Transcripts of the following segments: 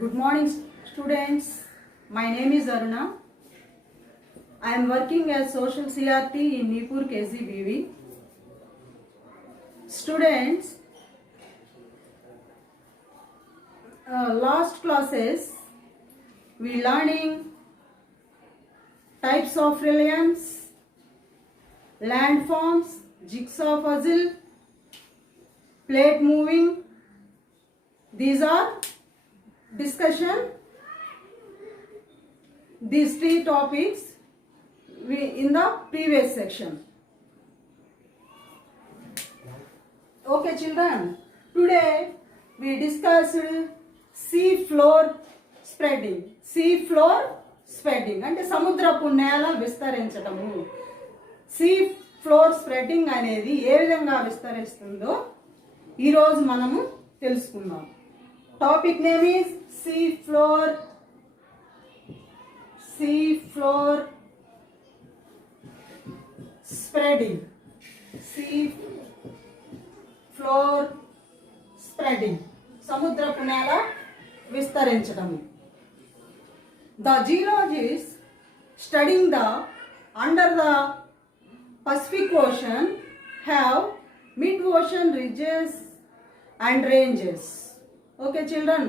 Good morning, students. My name is Aruna. I am working as social CRT in Nipur KZBV. Students, last classes we learning types of reliance, landforms, jigsaw puzzle, plate moving. These are discussion. These three topics we in the previous section. Okay, children. Today we discussed sea floor spreading. Sea floor spreading అంటే సముద్రపు నేల విస్తరించటము. Sea floor spreading అనేది ఏ విధంగా విస్తరిస్తుందో ఈరోజు మనము తెలుసుకుందాం. Topic name is sea floor spreading. Sea floor spreading సముద్రపు నేల విస్తరించటము. The geologists studying the under the Pacific Ocean have mid-ocean ridges and ranges. Okay, children.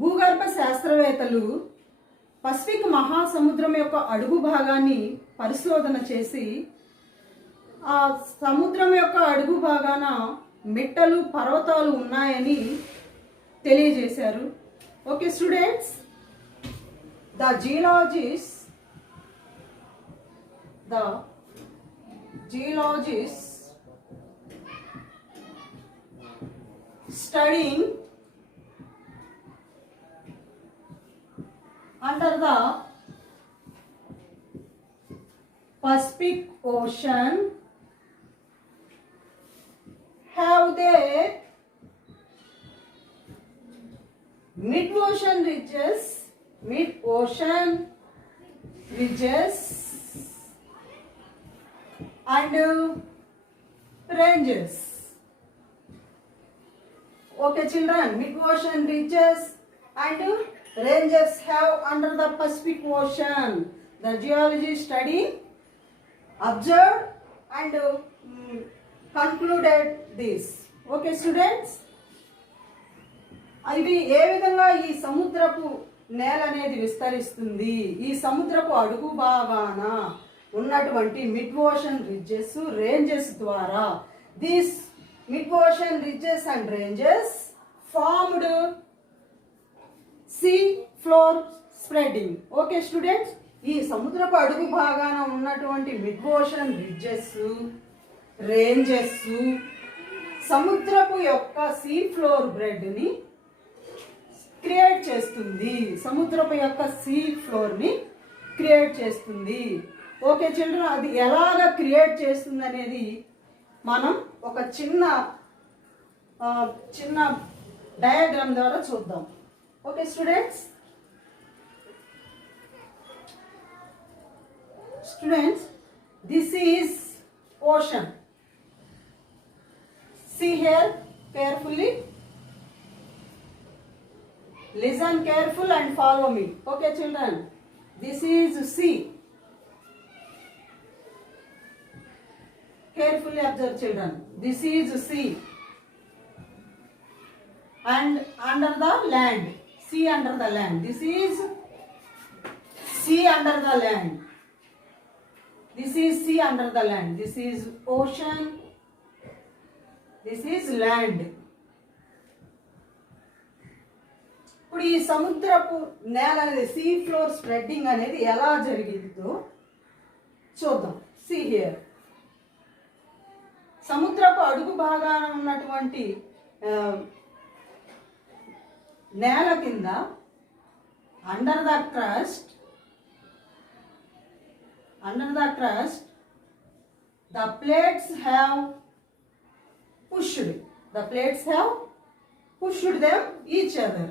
భూగర్భ శాస్త్రవేత్తలు పసిఫిక్ మహాసముద్రం యొక్క అడుగు భాగాన్ని పరిశోధన చేసి ఆ సముద్రం యొక్క అడుగు భాగాన మిట్టలు పర్వతాలు ఉన్నాయని తెలియజేశారు. Okay students, the geologists studying under the Pacific Ocean have their mid-ocean ridges and ranges. Okay, children, mid-ocean ridges and ranges have under the Pacific Ocean. The geology study observed and concluded this. Okay, students, ఇవి ఏ విధంగా ఈ సముద్రపు నేల అనేది విస్తరిస్తుంది, ఈ సముద్రపు అడుగు భాగాన ఉన్నటువంటి మిడ్ ఓషన్ రిడ్జెస్ రేంజెస్ ద్వారా these mid ocean ridges and ranges formed sea floor spreading. Okay students, ఈ సముద్రపు అడుగు భాగాన ఉన్నటువంటి మిడ్ ఓషన్ రిడ్జెస్ రేంజెస్ సముద్రపు యొక్క సీ ఫ్లోర్ బ్రెడ్ని క్రియేట్ చేస్తుంది. సముద్రపు యొక్క సీ ఫ్లోర్ని క్రియేట్ చేస్తుంది. ఓకే చిల్డ్రన్, అది ఎలాగ క్రియేట్ చేస్తుంది అనేది మనం ఒక చిన్న డయాగ్రామ్ ద్వారా చూద్దాం. Okay students, this is ocean. See here carefully. Listen careful and follow me. Okay children, this is sea. Carefully observe children. This is sea. And under the land, sea under the land. This is sea under the land. This is sea under the land. This is ocean. This is land. ఇప్పుడు ఈ సముద్రపు నేల అనేది sea floor spreading అనేది ఎలా జరిగిందో చూద్దాం. See here, సముద్రపు అడుగు భాగాన ఉన్నటువంటి నేల కింద under the crust the plates have pushed them each other.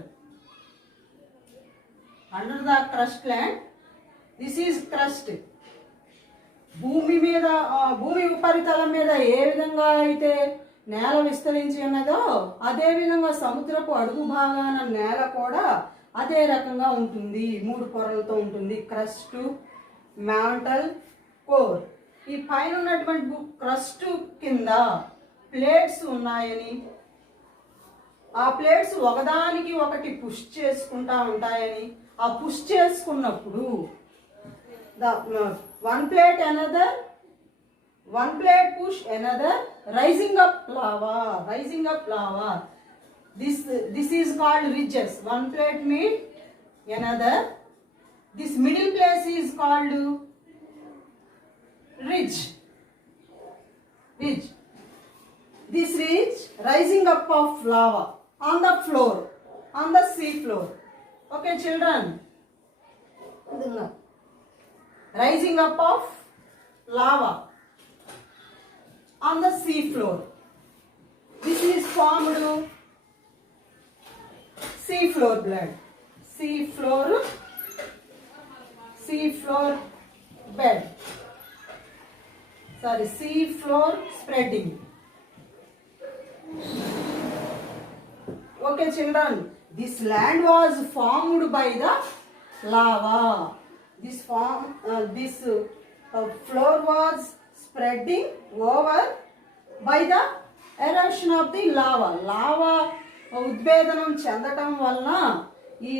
Under the crust land, this is crust. భూమి ఉపరితలం మీద ఏ విధంగా అయితే నేల విస్తరించి ఉన్నదో అదే విధంగా సముద్రపు అడుగు భాగాన నేల కూడా అదే రకంగా ఉంటుంది. 3 పొరలతో ఉంటుంది. Crust, mantle, core. ఈ పైన ఉన్నటువంటి క్రస్ట్ కింద ప్లేట్స్ ఉన్నాయని, ఆ ప్లేట్స్ ఒకదానికి ఒకటి పుష్ చేసుకుంటా ఉంటాయని, ఆ పుష్ చేసుకున్నప్పుడు one plate push another, rising up lava. This is called ridges. One plate meet another. This middle place is called ridge. This ridge rising up of lava on the floor, on the sea floor. Okay children, rising up of lava on the sea floor. This is formed sea floor bed. Sea floor bed. Sorry, sea floor spreading. Okay children, this land was formed by the lava. This floor was spreading over by the erosion of the lava. Lava ఉద్భేదనం చెందటం వలన ఈ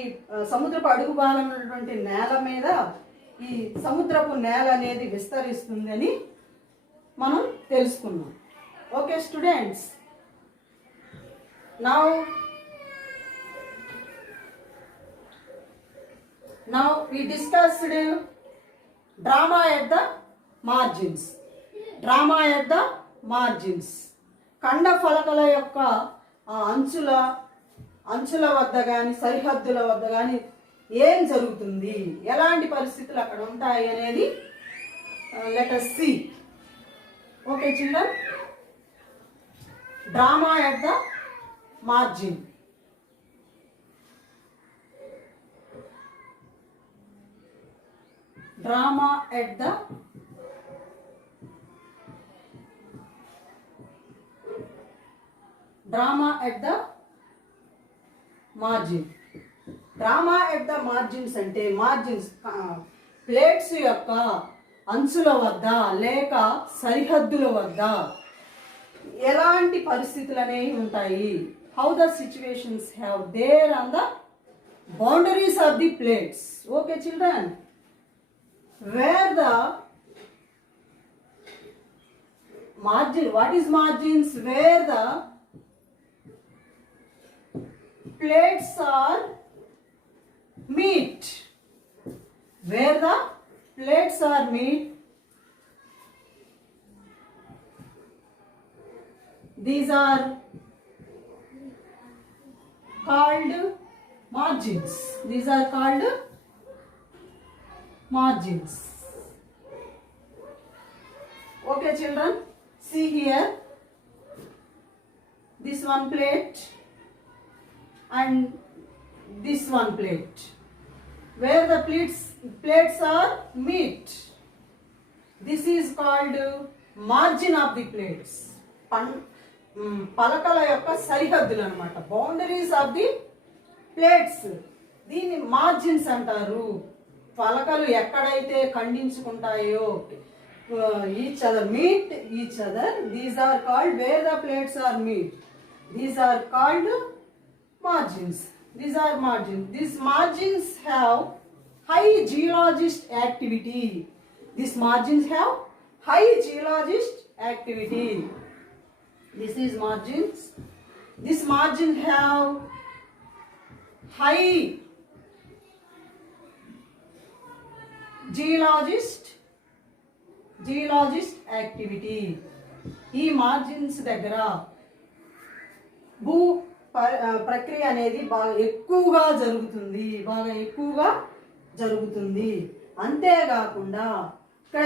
సముద్రపు అడుగు భాగంలో ఉన్నటువంటి నేల మీద ఈ సముద్రపు నేల అనేది విస్తరిస్తుందని మనం తెలుసుకున్నాం. Okay students, now we discussed drama at the margins. ఖండ ఫలకల యొక్క అంచుల వద్ద కానీ సరిహద్దుల వద్ద కానీ ఏం జరుగుతుంది, ఎలాంటి పరిస్థితులు అక్కడ ఉంటాయి అనేది let us see. Okay children, drama at the margin. Drama at the margin. Drama at the margins అంటే ప్లేట్స్ యొక్క అంచుల వద్ద లేక సరిహద్దుల వద్ద ఎలాంటి పరిస్థితులు అనేవి ఉంటాయి. How the situations have their on the boundaries of the plates. Okay children, where the margin, what is margins? Where the plates are meet. Where the plates are meet, these are called margins. These are called margins. Okay children, see here, this one plate and this one plate, where the plates are meet, this is called margin of the plates. పలకల యొక్క సరిహద్దులు అన్నమాట, boundaries of the plates. దీన్ని మార్జిన్స్ అంటారు. పలకలు ఎక్కడైతే ఖండించుకుంటాయో, each other meet each other, these are called where the plates are meet, these are called margins. These are margins. These margins have high geologist activity. These margins have high geologist activity. This is margins. This margin have high geologist activity. ఈ మార్జిన్స్ దగ్గర భూ ప్రక్రియ అనేది బాగా ఎక్కువగా జరుగుతుంది. అంతేకాకుండా ఇక్కడ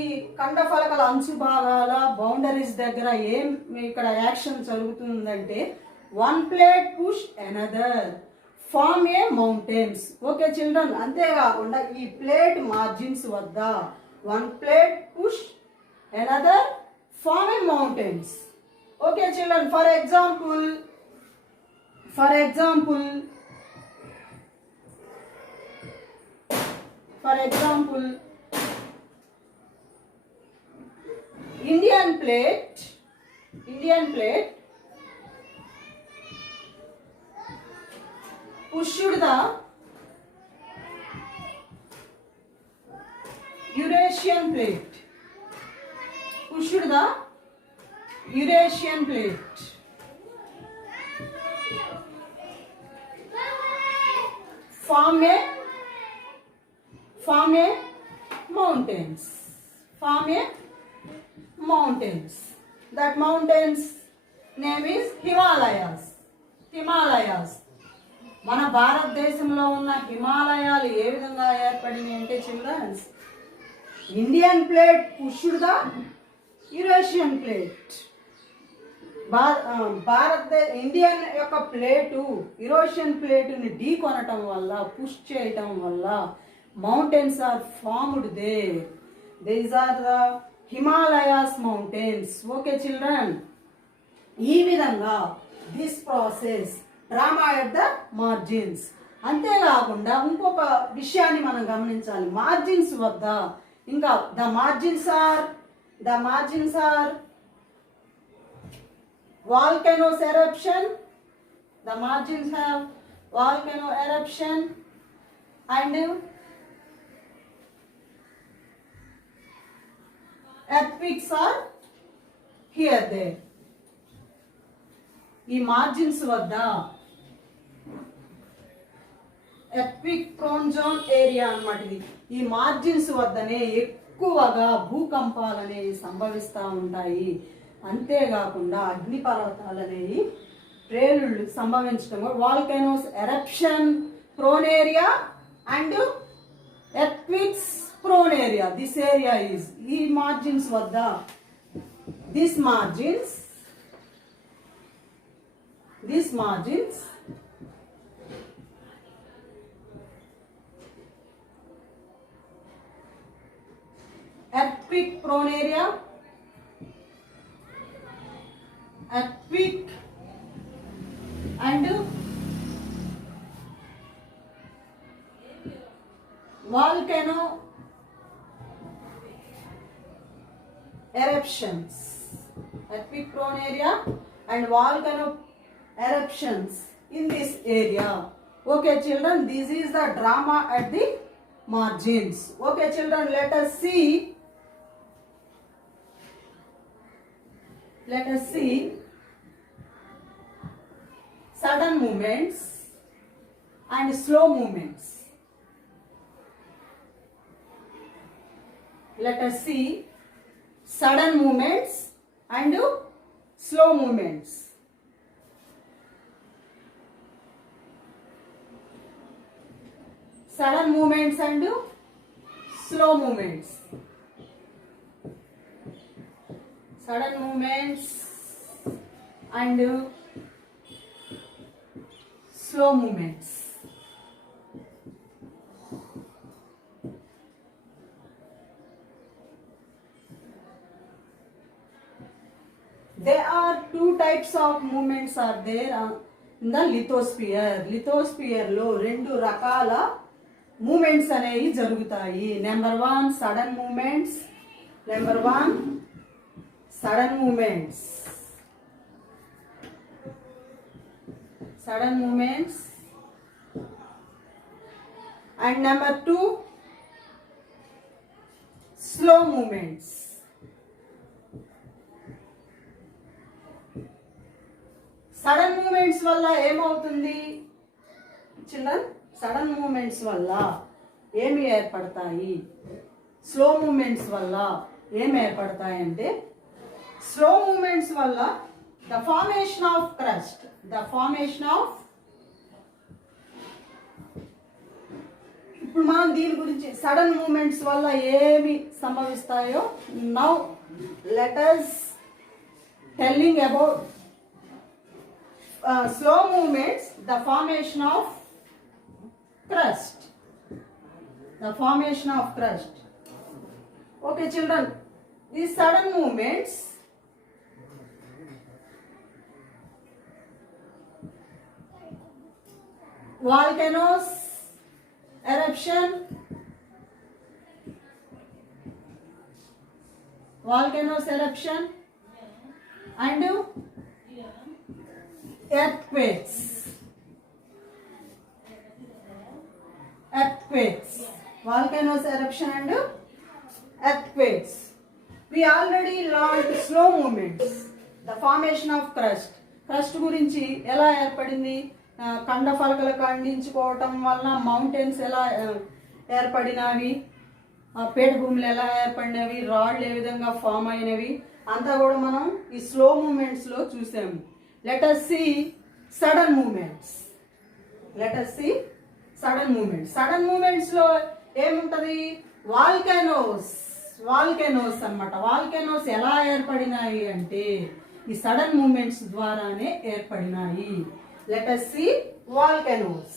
ఈ ఖండ ఫలకల అంచు భాగాల బౌండరీస్ దగ్గర ఏం ఇక్కడ యాక్షన్ జరుగుతుందంటే, one plate push another form a mountains. Okay children, అంతేకాకుండా ఈ ప్లేట్ మార్జిన్స్ వద్ద one plate push another form a mountains. Okay, children, for example, Indian plate pushed the Eurasian plate. Form a mountains. That mountains name is Himalayas. మన భారతదేశంలో ఉన్న హిమాలయాలు ఏ విధంగా ఏర్పడినాయి అంటే childrens, Indian plate pushed the Eurasian plate. Indian యొక్క plate Eurasian ప్లేటుని ఢీ కొనటం వల్ల, పుష్ చేయటం వల్ల mountains are formed there. These are the Himalayas mountains. Okay children, ఈ విధంగా this process drama at the margins. అంతేకాకుండా ఇంకొక విషయాన్ని మనం గమనించాలి. మార్జిన్స్ వద్ద ఇంకా the margins are volcanoes eruption. The margins have volcano eruption and earthquakes are here there. ఈ మార్జిన్స్ వద్ద ఎర్త్క్వేక్ ప్రోన్ జోన్ ఏరియా అన్నమాట ఇది. ఈ మార్జిన్స్ వద్దనే ఎక్కువగా భూకంపాలు అనేవి సంభవిస్తూ ఉంటాయి. అంతేకాకుండా అగ్నిపర్వతాలు అనేవి ప్రేలుళ్ళు సంభవించడం, volcanoes eruption prone area and earthquakes prone area. This area is ఈ మార్జిన్స్ వద్ద these margins earthquake prone area, earthquake and volcano eruptions. Earthquake prone area and volcano eruptions in this area. Okay children, this is the drama at the margins. Okay children, let us see sudden movements and slow movements. Let us see sudden movements and slow movements. Sudden movements and slow movements. Sudden movements and slow movements. There are two types of movements are there in the lithosphere. Lithosphere లో రెండు రకాల movements అనేవి జరుగుతాయి. Number 1 sudden movements. And number 2 slow movements. Sudden movements వల్ల ఏమవుతుంది children? Sudden movements వల్ల ఏమి ఏర్పడతాయి, స్లో మూమెంట్స్ వల్ల ఏమి ఏర్పడతాయంటే, స్లో మూమెంట్స్ వల్ల ద ఫార్మేషన్ ఆఫ్ క్రస్ట్, ఇప్పుడు మనం దీని గురించి సడన్ మూమెంట్స్ వల్ల ఏమి సంభవిస్తాయో now let us telling about slow movements, the formation of crust. Okay children, these sudden movements volcanoes eruption, volcanoes eruption and earthquakes, volcanoes eruption and earthquakes. We already learned slow movements, the formation of crust. Crust గురించి ఎలా ఏర్పడింది, కండ ఫలకలు ఖండించుకోవటం వలన మౌంటైన్స్ ఎలా ఏర్పడినవి, పీఠభూములు ఎలా ఏర్పడినవి, రాళ్ళు ఏ విధంగా ఫామ్ అయినవి అంతా కూడా మనం ఈ స్లో మూమెంట్స్లో చూసాము. Let us see sudden movements. Sudden మూమెంట్స్లో ఏముంటుంది, వాల్కెనోస్ అన్నమాట. వాల్కెనోస్ ఎలా ఏర్పడినాయి అంటే ఈ సడన్ మూమెంట్స్ ద్వారానే ఏర్పడినాయి. Let us see volcanoes.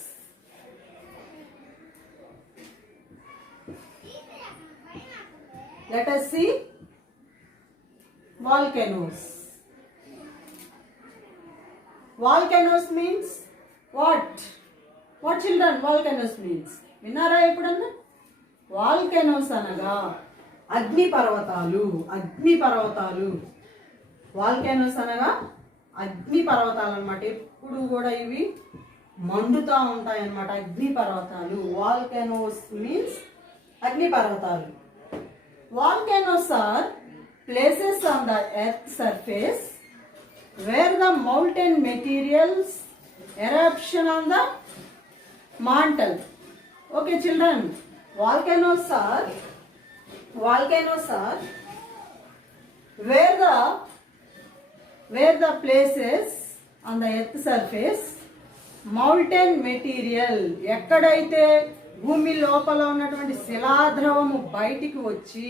Let us see volcanoes. Volcanoes means what? What children? Volcanoes means. విన్నారా ఎప్పుడన్నా? వాల్కెనోస్ అనగా అగ్నిపర్వతాలు. వాల్కెనోస్ అనగా అగ్నిపర్వతాలు అన్నమాట. ఎప్పుడు కూడా ఇవి మండుతూ ఉంటాయి అన్నమాట, అగ్నిపర్వతాలు. వాల్కెనోస్ మీన్స్ అగ్నిపర్వతాలు. Volcanoes are places on the earth's surface where the molten materials eruption on the mantle. Okay children, volcanoes are where the places on the earth's surface molten material, ఎక్కడైతే భూమి లోపల ఉన్నటువంటి శిలాద్రవము బయటికి వచ్చి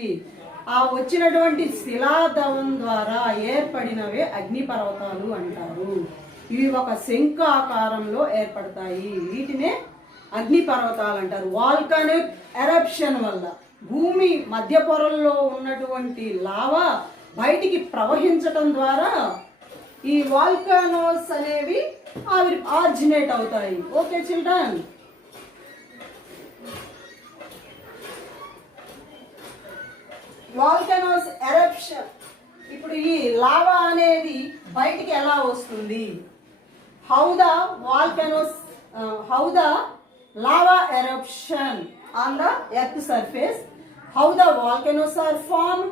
ఆ వచ్చినటువంటి శిలాద్రవం ద్వారా ఏర్పడినవే అగ్నిపర్వతాలు అంటారు. ఇవి ఒక శంఖ ఆకారంలో ఏర్పడతాయి, వీటినే అగ్నిపర్వతాలు అంటారు. వాల్కానిక్ ఎరప్షన్ వల్ల భూమి మధ్య పొరల్లో ఉన్నటువంటి లావా బయటికి ప్రవహించటం ద్వారా ఈ వాల్కానోస్ అనేవి ఆరిజినేట్ అవుతాయి. Okay children, volcanoes eruption. ఇప్పుడు ఈ లావా అనేది బయటికి ఎలా వస్తుంది? How the lava eruption on the earth surface, how the volcanoes are formed,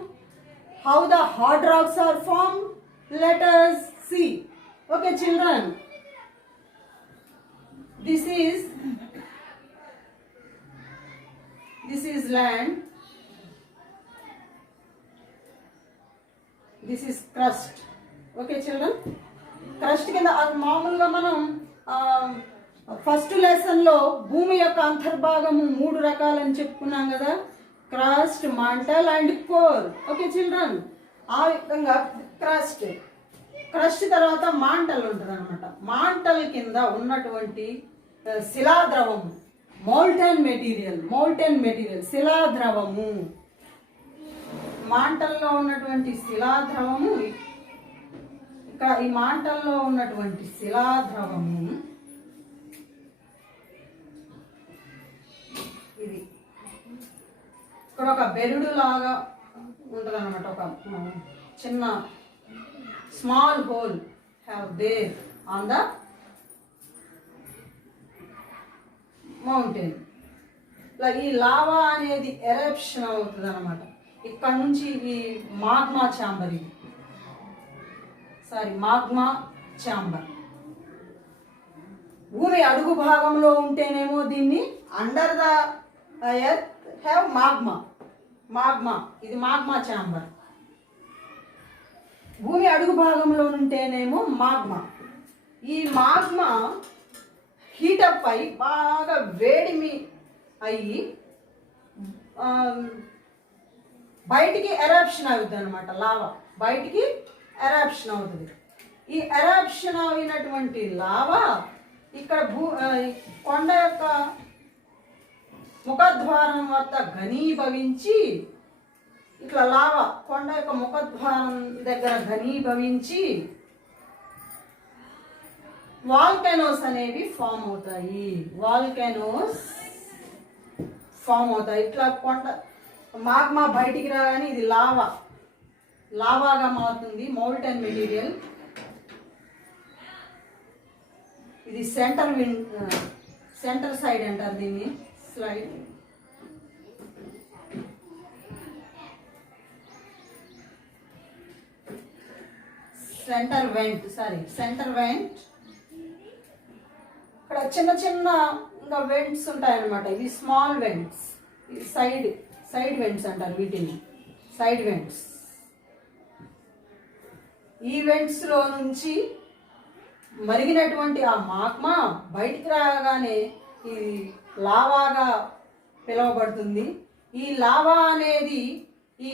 how the hot rocks are formed. Let us see. Okay children, this is land. This is crust. Okay children, crust కింద మామూలుగా మనం ఫస్ట్ లెసన్లో భూమి యొక్క అంతర్భాగము 3 రకాలని చెప్పుకున్నాం కదా, crust, mantle and core. Okay children, ఆ విధంగా క్రస్ట్ తర్వాత మాంటల్ ఉంటుంది అనమాట. మాంటల్ కింద ఉన్నటువంటి శిలాద్రవము, మోల్టెన్ మెటీరియల్ శిలాద్రవము. మాంటల్లో ఉన్నటువంటి శిలాద్రవము, ఇక్కడ ఈ మాంటల్లో ఉన్నటువంటి శిలాద్రవము ఇది ఇక్కడ ఒక బెరుడు లాగా ఉంటుంది అనమాట. ఒక చిన్న small whole have their on the mountain. ఈ లావా అనేది ఎరప్షన్ అవుతుంది అనమాట. ఇక్కడ నుంచి ఈ మాగ్మా ఛాంబర్ భూమి అడుగు భాగంలో ఉంటేనేమో దీన్ని under the earth have magma, ఇది మాగ్మా ఛాంబర్. భూమి అడుగు భాగంలో ఉంటేనేమో మాగ్మా. ఈ మాగ్మా హీటప్ అయి బాగా వేడిమి అయ్యి బయటికి ఎరప్షన్ అవుతుంది అనమాట. లావా బయటికి ఎరప్షన్ అవుతుంది. ఈ ఎరప్షన్ అయినటువంటి లావా ఇక్కడ కొండ యొక్క ముఖద్వారం వద్ద ఘనీభవించి, ఇట్లా లావా కొండ యొక్క ముఖద్వారం దగ్గర ఘనీభవించి వాల్కెనోస్ అనేవి ఫామ్ అవుతాయి. వాల్కెనోస్ ఫామ్ అవుతాయి. ఇట్లా కొండ మాగ్మా బయటికి రాగానే ఇది లావాగా మారుతుంది. మౌల్టన్ మెటీరియల్. ఇది సెంటర్ సైడ్ అంటారు దీన్ని. Slide centre vent. ఇక్కడ చిన్న చిన్న ఇంకా వెంట్స్ ఉంటాయన్నమాట. ఇవి స్మాల్ వెంట్స్. ఇవి సైడ్ వెంట్స్ అంటారు వీటిని. Side vents. ఈ వెంట్స్ లో నుంచి మరిగినటువంటి ఆ మాగ్మా బయటికి రాగానే ఇది లావాగా పిలువబడుతుంది. ఈ లావా అనేది ఈ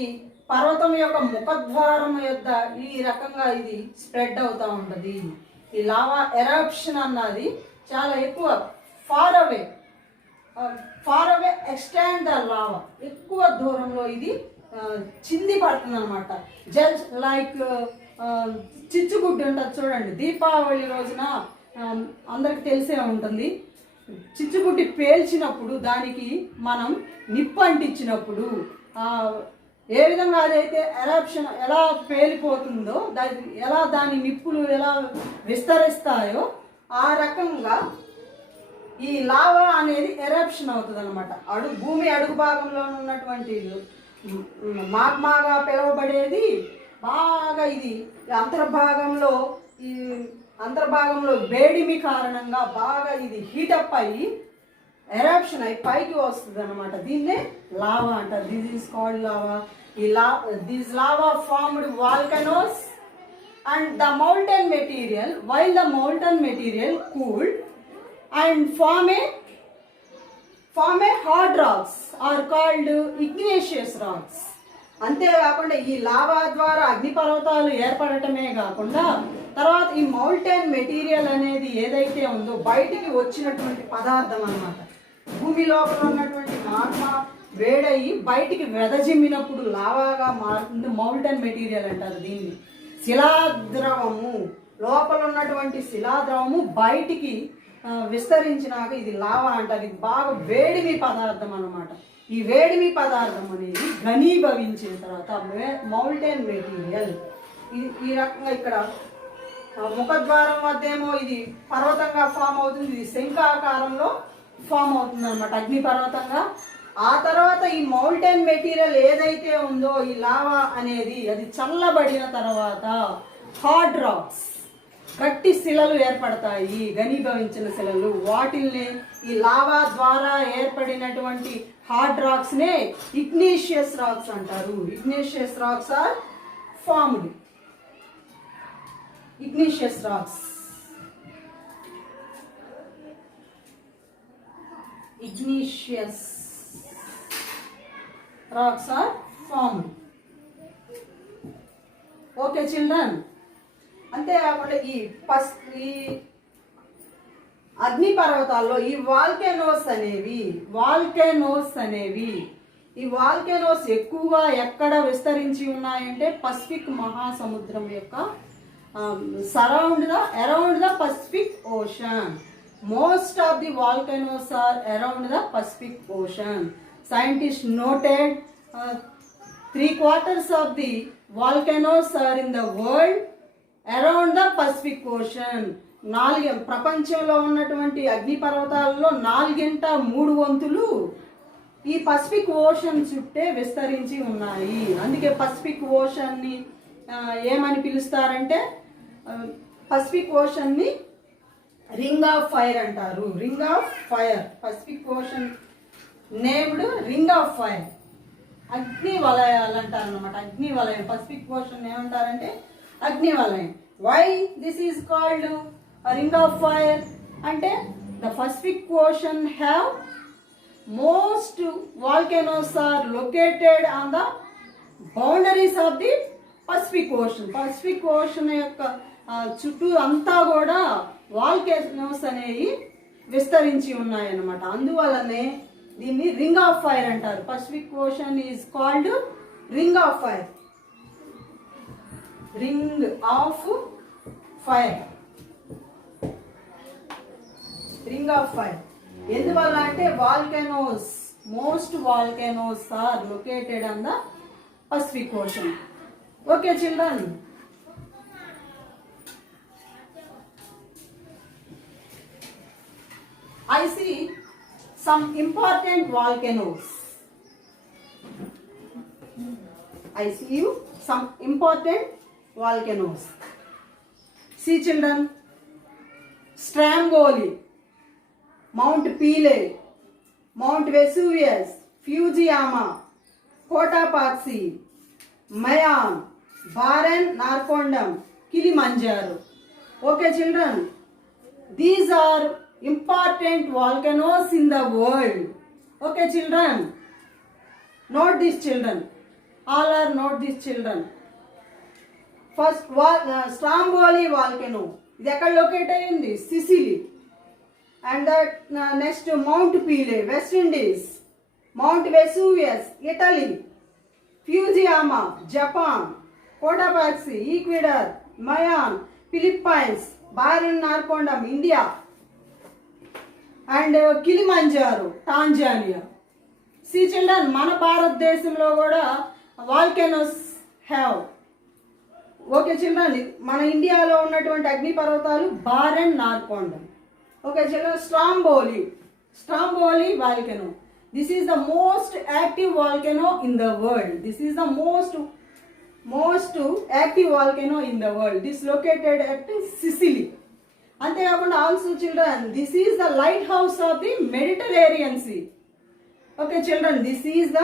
పర్వతం యొక్క ముఖద్వారం యొద్ద ఈ రకంగా ఇది స్ప్రెడ్ అవుతూ ఉంటుంది. ఈ లావా ఎరప్షన్ అన్నది చాలా ఎక్కువ far away extend the lava, ఎక్కువ దూరంలో ఇది చింది పడుతుంది అనమాట. జస్ట్ లైక్ చిచ్చుగుడ్డు ఉంటుంది చూడండి. దీపావళి రోజున అందరికి తెలిసే ఉంటుంది. చిచ్చుగుడ్డి పేల్చినప్పుడు దానికి మనం నిప్పు అంటించినప్పుడు ఏ విధంగా అదైతే ఎరప్షన్ ఎలా పేలిపోతుందో, ఎలా దాని నిప్పులు ఎలా విస్తరిస్తాయో ఆ రకంగా ఈ లావా అనేది ఎరప్షన్ అవుతుంది అనమాట. భూమి అడుగు భాగంలో ఉన్నటువంటి మాగ్మాగా పిలువబడేది బాగా ఇది అంతర్భాగంలో వేడిమి కారణంగా బాగా ఇది హీటప్ అయ్యి ఎరప్షన్ అయి పైకి వస్తుంది అనమాట. దీన్నే లావా అంటారు. This is called lava. This lava formed volcanoes and the molten material, while the molten material cooled and form a hard rocks are called igneous rocks. అంతేకాకుండా ఈ లావా ద్వారా అగ్నిపర్వతాలు ఏర్పడటమే కాకుండా తర్వాత ఈ మౌల్టైన్ మెటీరియల్ అనేది ఏదైతే ఉందో బయటికి వచ్చినటువంటి పదార్థం అన్నమాట. భూమి లోపల ఉన్నటువంటి మాగ్మా వేడయి బయటికి వెదజిమ్మినప్పుడు లావాగా మారుతుంది. మౌల్టైన్ మెటీరియల్ అంటారు దీన్ని. శిలాద్రవము, లోపల ఉన్నటువంటి శిలాద్రవము బయటికి విస్తరించినాక ఇది లావా అంటారు. ఇది బాగా వేడిమి పదార్థం అన్నమాట. ఈ వేడిమి పదార్థం అనేది ఘనీభవించిన తర్వాత మౌల్టైన్ మెటీరియల్ ఈ రకంగా ఇక్కడ ముఖద్వారం వద్ద ఏమో ఇది పర్వతంగా ఫామ్ అవుతుంది. ఇది శంఖాకారంలో ఫామ్ అవుతుంది అనమాట, అగ్నిపర్వతంగా. ఆ తర్వాత ఈ మౌల్టైన్ మెటీరియల్ ఏదైతే ఉందో ఈ లావా అనేది అది చల్లబడిన తర్వాత హార్డ్ రాక్స్, గట్టి శిలలు ఏర్పడతాయి, ఘనీభవించిన శిలలు. వాటిల్ని ఈ లావా ద్వారా ఏర్పడినటువంటి హార్డ్ రాక్స్ నే ఇగ్నీషియస్ రాక్స్ అంటారు. Igneous rocks are formed. Igneous rocks are formed. Okay children. అంతేకాకుండా ఈ అగ్ని పర్వతాల్లో ఈ వాల్కెనోస్ ఎక్కువగా ఎక్కడ విస్తరించి ఉన్నాయంటే పసిఫిక్ మహాసముద్రం యొక్క around the Pacific ocean. Most of the volcanoes are around the Pacific Ocean. Scientists noted 3/4 of the volcanoes are in the world around the Pacific Ocean. ప్రపంచంలో ఉన్నటువంటి అగ్ని పర్వతాలలో 4/3 ఈ పసిఫిక్ ఓషన్ చుట్టే విస్తరించి ఉన్నాయి. అందుకే పసిఫిక్ ఓషన్ ని ఏమని పిలుస్తారంటే పసిఫిక్ ఓషన్ ని రింగ్ ఆఫ్ ఫైర్ అంటారు. Ring of fire. Pacific ocean named ring of fire. అగ్ని వలయాలు అంటారు అనమాట. అగ్ని వలయం. పసిఫిక్ ఓషన్ ఏమంటారంటే అగ్ని వలయం. Why this is called ring of fire అంటే the Pacific Ocean have most volcanoes are located on the boundaries of the Pacific Ocean. Pacific Ocean యొక్క చుట్టూ అంతా కూడా వాల్కెనోస్ అనేవి విస్తరించి ఉన్నాయన్నమాట. అందువల్లనే దీన్ని రింగ్ ఆఫ్ ఫైర్ అంటారు. Pacific Ocean is called ring of fire. Ring of fire. Ring of fire. ఎందువల్ల అంటే volcanoes, most volcanoes are located on the Pacific Ocean. Okay children, I see some important volcanoes. I see you some important volcanoes. See children, Stromboli, Mount Pelee, Mount Vesuvius, Fujiyama, Cotopaxi, Mayon, Barren Narcondam, Kilimanjaro. Okay children, these are important volcanoes in the world. Okay children, note this children, all are note this children. First Stromboli volcano, ఇది ఎక్కడ locate అయ్యింది? Sicily. And that next Mount Pelee, West Indies. Mount Vesuvius, Italy. Fujiyama, Japan. Cotopaxi, Ecuador. Mayon, Philippines. Barren Narcondam, India. And Kilimanjaro, Tanzania. See children, మన భారతదేశంలో కూడా volcanoes have. Okay children, మన ఇండియాలో ఉన్నటువంటి అగ్నిపర్వతాలు Barren Narcondam. Okay children, Stromboli volcano. This is the most active volcano in the world. This is the most active volcano in the world. This located at Sicily. అంతేకాకుండా also children, this is the lighthouse of the Mediterranean sea. Okay children, this is the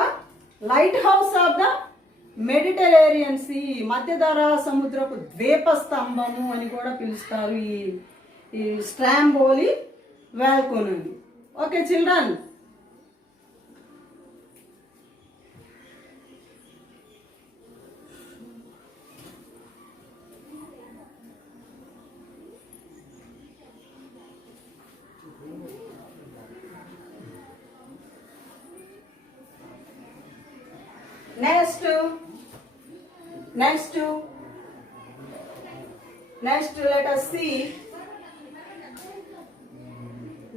lighthouse of the Mediterranean sea. మధ్యధరా సముద్రపు ద్వీప స్తంభము అని కూడా పిలుస్తారు ఈ Stromboli వాల్కెనోని. Okay children,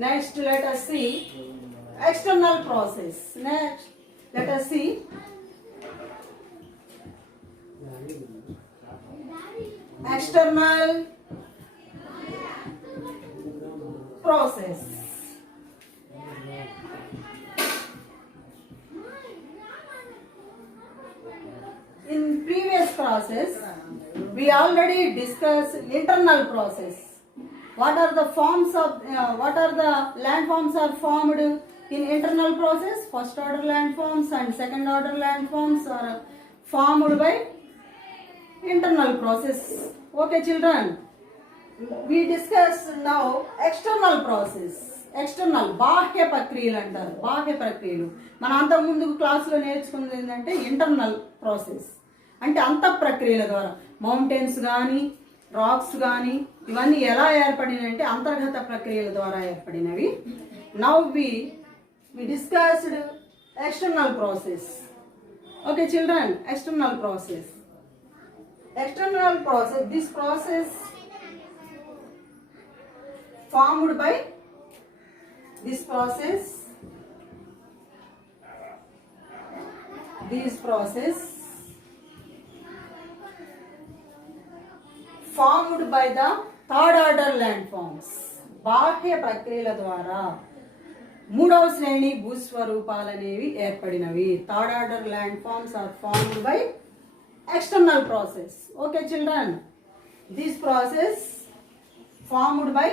Next let us see external process. Next let us see external process. In previous process we already discussed internal process. What are the landforms are formed in internal process? First order landforms and second order landforms are formed by internal process. Okay children, we discuss now external process. External బాహ్య ప్రక్రియలు అంటారు. బాహ్య ప్రక్రియలు మన అంతకు ముందు క్లాసులో నేర్చుకున్నది ఏంటంటే ఇంటర్నల్ ప్రాసెస్ అంటే అంత ప్రక్రియల ద్వారా మౌంటైన్స్ కానీ రాక్స్ కానీ ఇవన్నీ ఎలా ఏర్పడినవి అంటే అంతర్గత ప్రక్రియల ద్వారా ఏర్పడినవి. Now we discussed external process. Okay children, external process. This process formed by this process formed by the third order landforms. బాహ్య ప్రక్రియల ద్వారా మూడవ శ్రేణి భూస్వరూపాలు అనేవి ఏర్పడినవి. Third order landforms are formed by external process. Okay children, this process formed by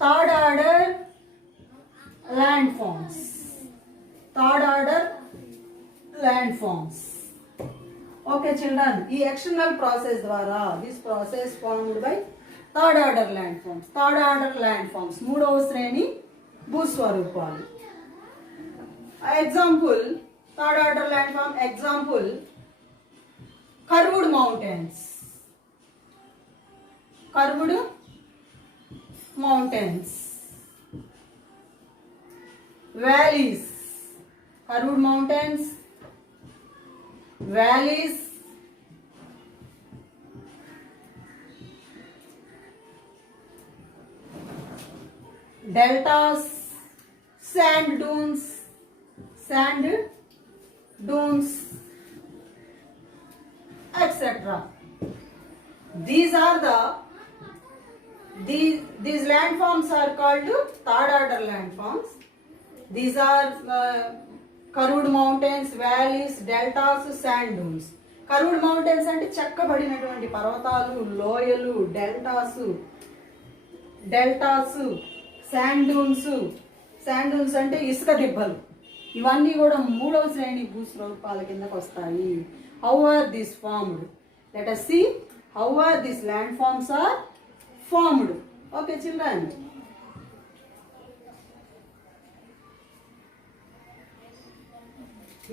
third order landforms. Okay children, ఈ external process ద్వారా this process formed by third order landforms మూడవ శ్రేణి భూస్వరూపాలు. Example, third order landform example, curved mountains, valleys, curved mountains, valleys, deltas, sand dunes, etc. These landforms are called third order landforms. These are curved mountains, valleys, deltas, sand dunes. Curved mountains అంటే చెక్కబడినటువంటి పర్వతాలు, లోయలు, deltas, sand Duns అంటే ఇసుక దిబ్బలు. ఇవన్నీ కూడా మూడవ శ్రేణి భూస్వరూపాల కిందకు వస్తాయి. How are this formed? Let us see how are these landforms are formed. Okay children.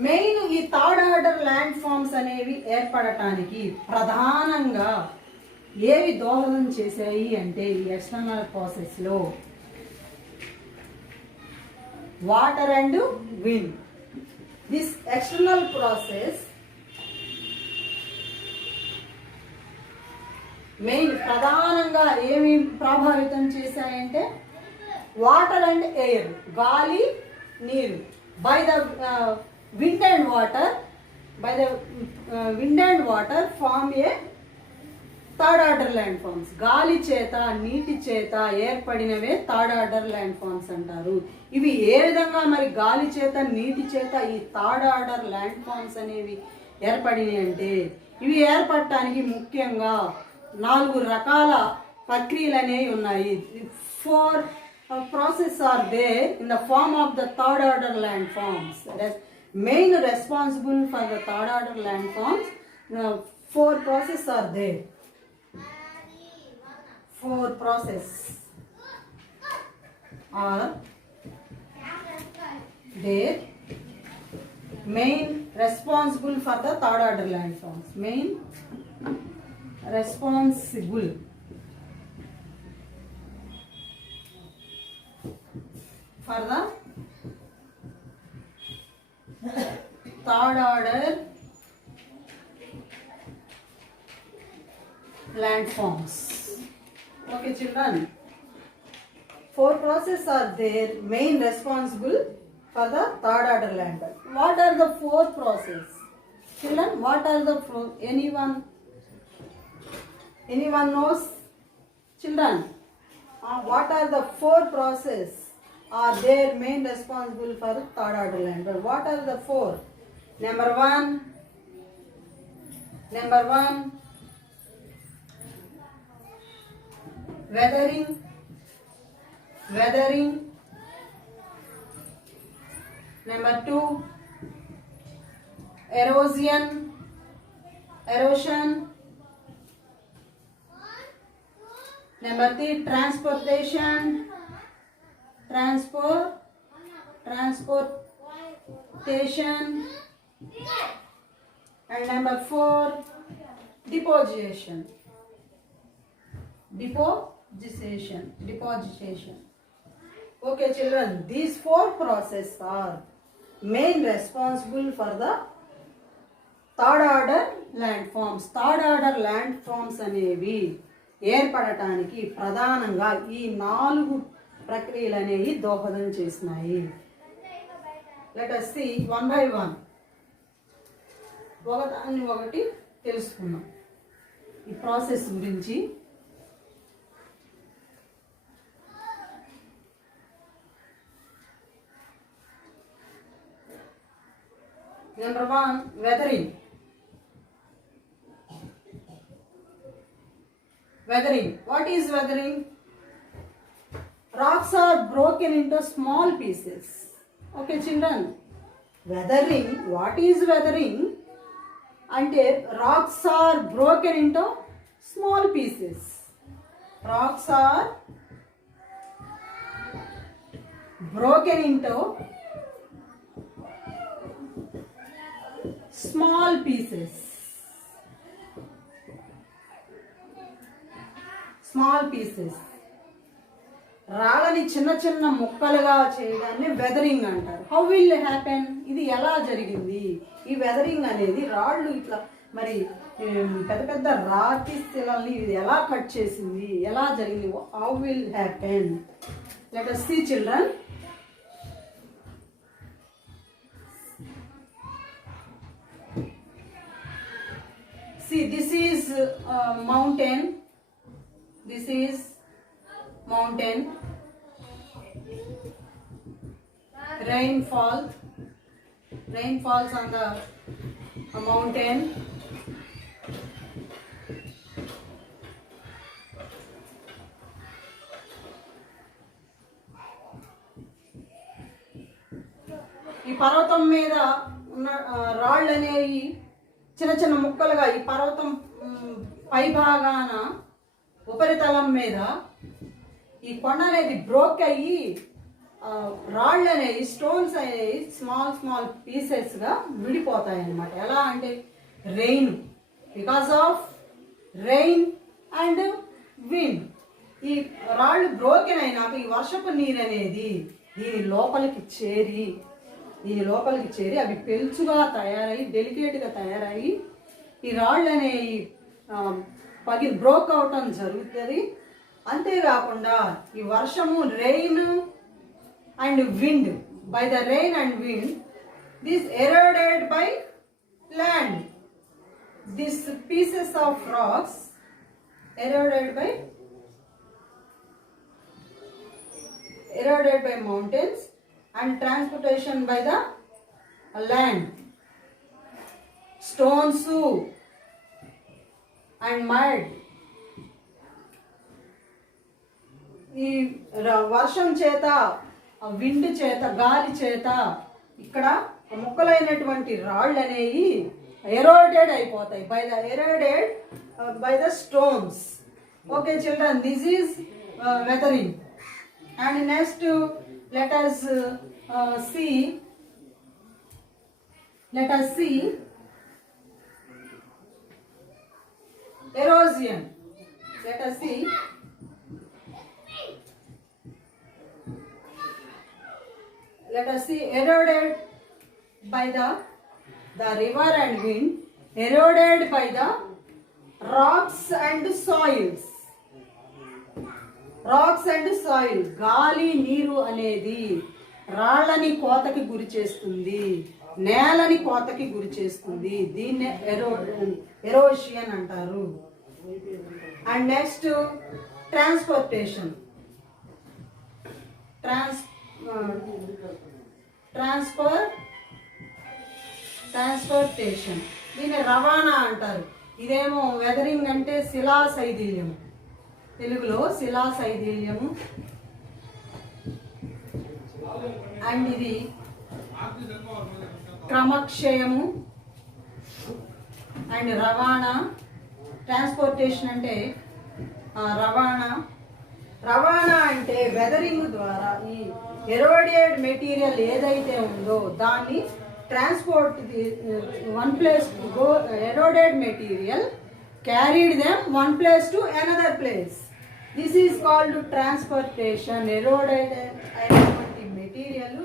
Main ఈ థర్డ్ ఆర్డర్ ల్యాండ్ ఫామ్స్ అనేవి ఏర్పడటానికి ప్రధానంగా ఏవి దోహదం చేశాయి అంటే ఈ ఎక్స్టర్నల్ ప్రాసెస్లో water and wind. This external process main ప్రధానంగా ఏమి ప్రభావితం చేశాయంటే వాటర్ అండ్ ఎయిర్, గాలి, నీరు. By the wind and water form a third order landforms. గాలి చేత, నీటి చేత ఏర్పడినవే థర్డ్ ఆర్డర్ ల్యాండ్ ఫామ్స్ అంటారు. ఇవి ఏ విధంగా మరి గాలి చేత, నీటి చేత ఈ థర్డ్ ఆర్డర్ ల్యాండ్ ఫామ్స్ అనేవి ఏర్పడినాయి అంటే ఇవి ఏర్పడటానికి ముఖ్యంగా 4 రకాల ప్రక్రియలు అనేవి ఉన్నాయి. 4 processes are there in the form of the third order landforms. Main responsible for the third order landforms, 4 processes are there. 4 processes are there main responsible for the third order landforms. Main responsible for the third order landforms. Okay children, 4 processes are there main responsible for the third order landforms. What are the 4 processes? Children, what are the anyone knows? Children, what are the 4 processes are their main responsible for third order landforms? What are the 4? Number one, weathering. Number 2, erosion. Number 3, transportation. And number 4, deposition. Okay children, these 4 processes are main responsible for the third order landforms. Third order landforms అనేవి ఏర్పడటానికి ప్రధానంగా ఈ 4 ప్రక్రియలు అనేవి దోహదం చేస్తున్నాయి. Let us see one by one. ఒకదాన్ని ఒకటి తెలుసుకుందాం ఈ ప్రాసెస్ గురించి. Number 1, weathering. What is weathering? Rocks are broken into small pieces. Okay children, weathering, what is weathering? Ante rocks are broken into small pieces. Rocks are broken into small pieces. రాళ్ళని చిన్న చిన్న ముక్కలుగా చేయడాన్ని వెదరింగ్ అంటారు. How will happen? ఇది ఎలా జరిగింది? ఈ వెదరింగ్ అనేది రాళ్ళు ఇట్లా మరి పెద్ద పెద్ద రాతి శిలల్ని ఇది ఎలా కట్ చేసింది, ఎలా జరిగింది? How will happen? Let us see, children. See, this is mountain. This is mountain. Rain falls on the mountain. ఈ పర్వతం మీద ఉన్న రాళ్ళు అనేవి చిన్న చిన్న ముక్కలుగా ఈ పర్వతం పై భాగాన ఉపరితలం మీద ఈ కొండ అనేది బ్రోక్ అయ్యి రాళ్ళు అనేవి స్టోన్స్ అనేవి స్మాల్ పీసెస్గా విడిపోతాయి అన్నమాట. ఎలా అంటే rain, because of rain and wind ఈ రాళ్ళు బ్రోకెన్ అయినాక ఈ వర్షపు నీరు అనేది దీని లోపలికి చేరి అవి పెలుచుగా తయారయ్యి డెలికేట్గా తయారయ్యి ఈ రాళ్ళు అనేవి బ్రోక్ అవటం జరుగుతుంది. అంతేకాకుండా ఈ వర్షము rain and wind, by the rain and wind, this eroded by land. These pieces of rocks eroded by mountains and transportation by the land. Stones and mud. ఈ వర్షం చేత విండ్ చేత గాలి చేత ఇక్కడ ముక్కలైనటువంటి రాళ్ళు అనేవి ఎరోడెడ్ అయిపోతాయి by the stones. Okay children, this is weathering. And next let us see erosion. Let us see eroded by the river and wind, eroded by the rocks and soils. గాలి నీరు అనేది రాళ్ళని కోతకి గురి చేస్తుంది, నేలని కోతకి గురి చేస్తుంది. దీన్నే ఎరోషన్ అంటారు. And next transportation. దీన్ని రవాణా అంటారు. ఇదేమో వెదరింగ్ అంటే శిలాశైథిల్యం, తెలుగులో శిలాశైథిల్యము. అండ్ ఇది క్రమక్షయము. అండ్ రవాణా, ట్రాన్స్పోర్టేషన్ అంటే రవాణా అంటే వెదరింగ్ ద్వారా ఈ ఎరోడెడ్ మెటీరియల్ ఏదైతే ఉందో దాన్ని transport, one place to go, eroded material carried them one place to another place. This is called transportation. Eroded అయినటువంటి మెటీరియల్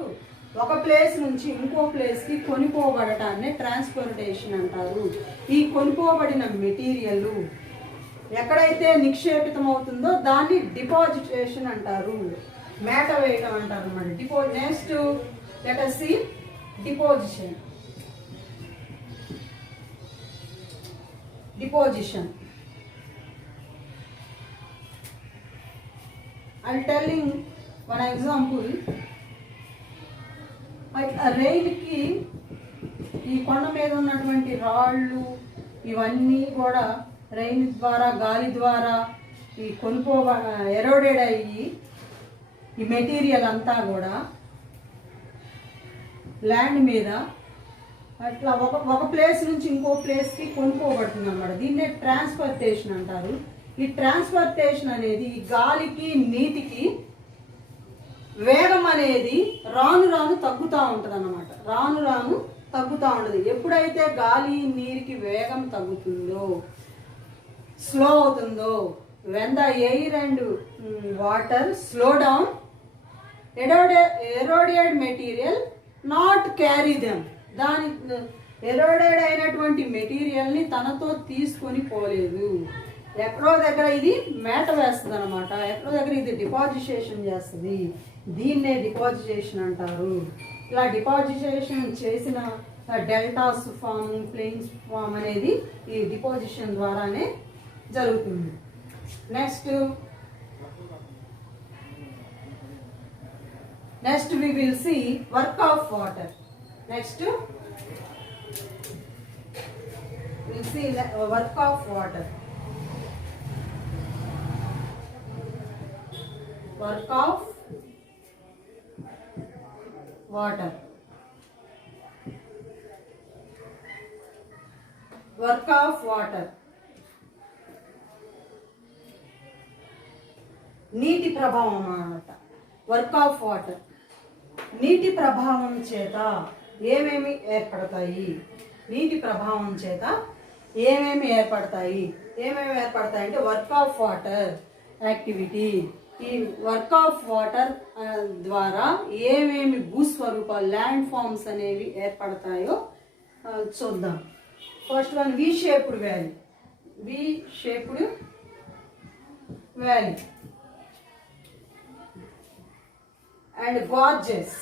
ఒక ప్లేస్ నుంచి ఇంకో ప్లేస్కి కొనిపోబడటాన్ని ట్రాన్స్పోర్టేషన్ అంటారు. ఈ కొనిపోబడిన మెటీరియల్ ఎక్కడైతే నిక్షేపితం అవుతుందో దాన్ని డిపాజిటేషన్ అంటారు, మేట వేయటం అంటారు అన్నమాట. Next let us see deposition. I'm telling one example. రైలుకి ఈ కొండ మీద ఉన్నటువంటి రాళ్ళు ఇవన్నీ కూడా రైన్ ద్వారా గాలి ద్వారా ఈ ఎరోడెడ్ అయ్యి ఈ మెటీరియల్ అంతా కూడా ల్యాండ్ మీద అట్లా ఒక ప్లేస్ నుంచి ఇంకో ప్లేస్కి కొనుక్కోబడుతుంది అన్నమాట. దీన్నే ట్రాన్స్పోర్టేషన్ అంటారు. ఈ ట్రాన్స్పోర్టేషన్ అనేది ఈ గాలికి నీటికి వేగం అనేది రాను తగ్గుతూ ఉంటుంది అన్నమాట. రాను తగ్గుతూ ఉంటుంది. ఎప్పుడైతే గాలి నీరుకి వేగం తగ్గుతుందో, స్లో అవుతుందో, when the air and water slow down, eroded material not carry them. Eroded అయినటువంటి మెటీరియల్ని తనతో తీసుకొని పోలేదు. ఎక్కడో దగ్గర ఇది మేట వేస్తుంది అనమాట, ఎక్కడో దగ్గర ఇది డిపాజిటేషన్ చేస్తుంది. దీన్నే డిపాజిటేషన్ అంటారు. ఇలా డిపాజిటేషన్ చేసిన డెల్టాస్ ఫామ్, ప్లెయిన్స్ ఫామ్ అనేది ఈ డిపాజిషన్ ద్వారానే జరుగుతుంది. Next we will see work of water. Next we'll see work of water. Work of water. Work of water. నీటి ప్రభావం అన్నమాట. వర్క్ ఆఫ్ వాటర్, నీటి ప్రభావం చేత ఏమేమి ఏర్పడతాయి? నీటి ప్రభావం చేత ఏమేమి ఏర్పడతాయి అంటే వర్క్ ఆఫ్ వాటర్ యాక్టివిటీ. ఈ వర్క్ ఆఫ్ వాటర్ ద్వారా ఏమేమి భూస్వరూపాలు, ల్యాండ్ ఫామ్స్ అనేవి ఏర్పడతాయో చూద్దాం. First one we shaped valley. We shaped valley and gorges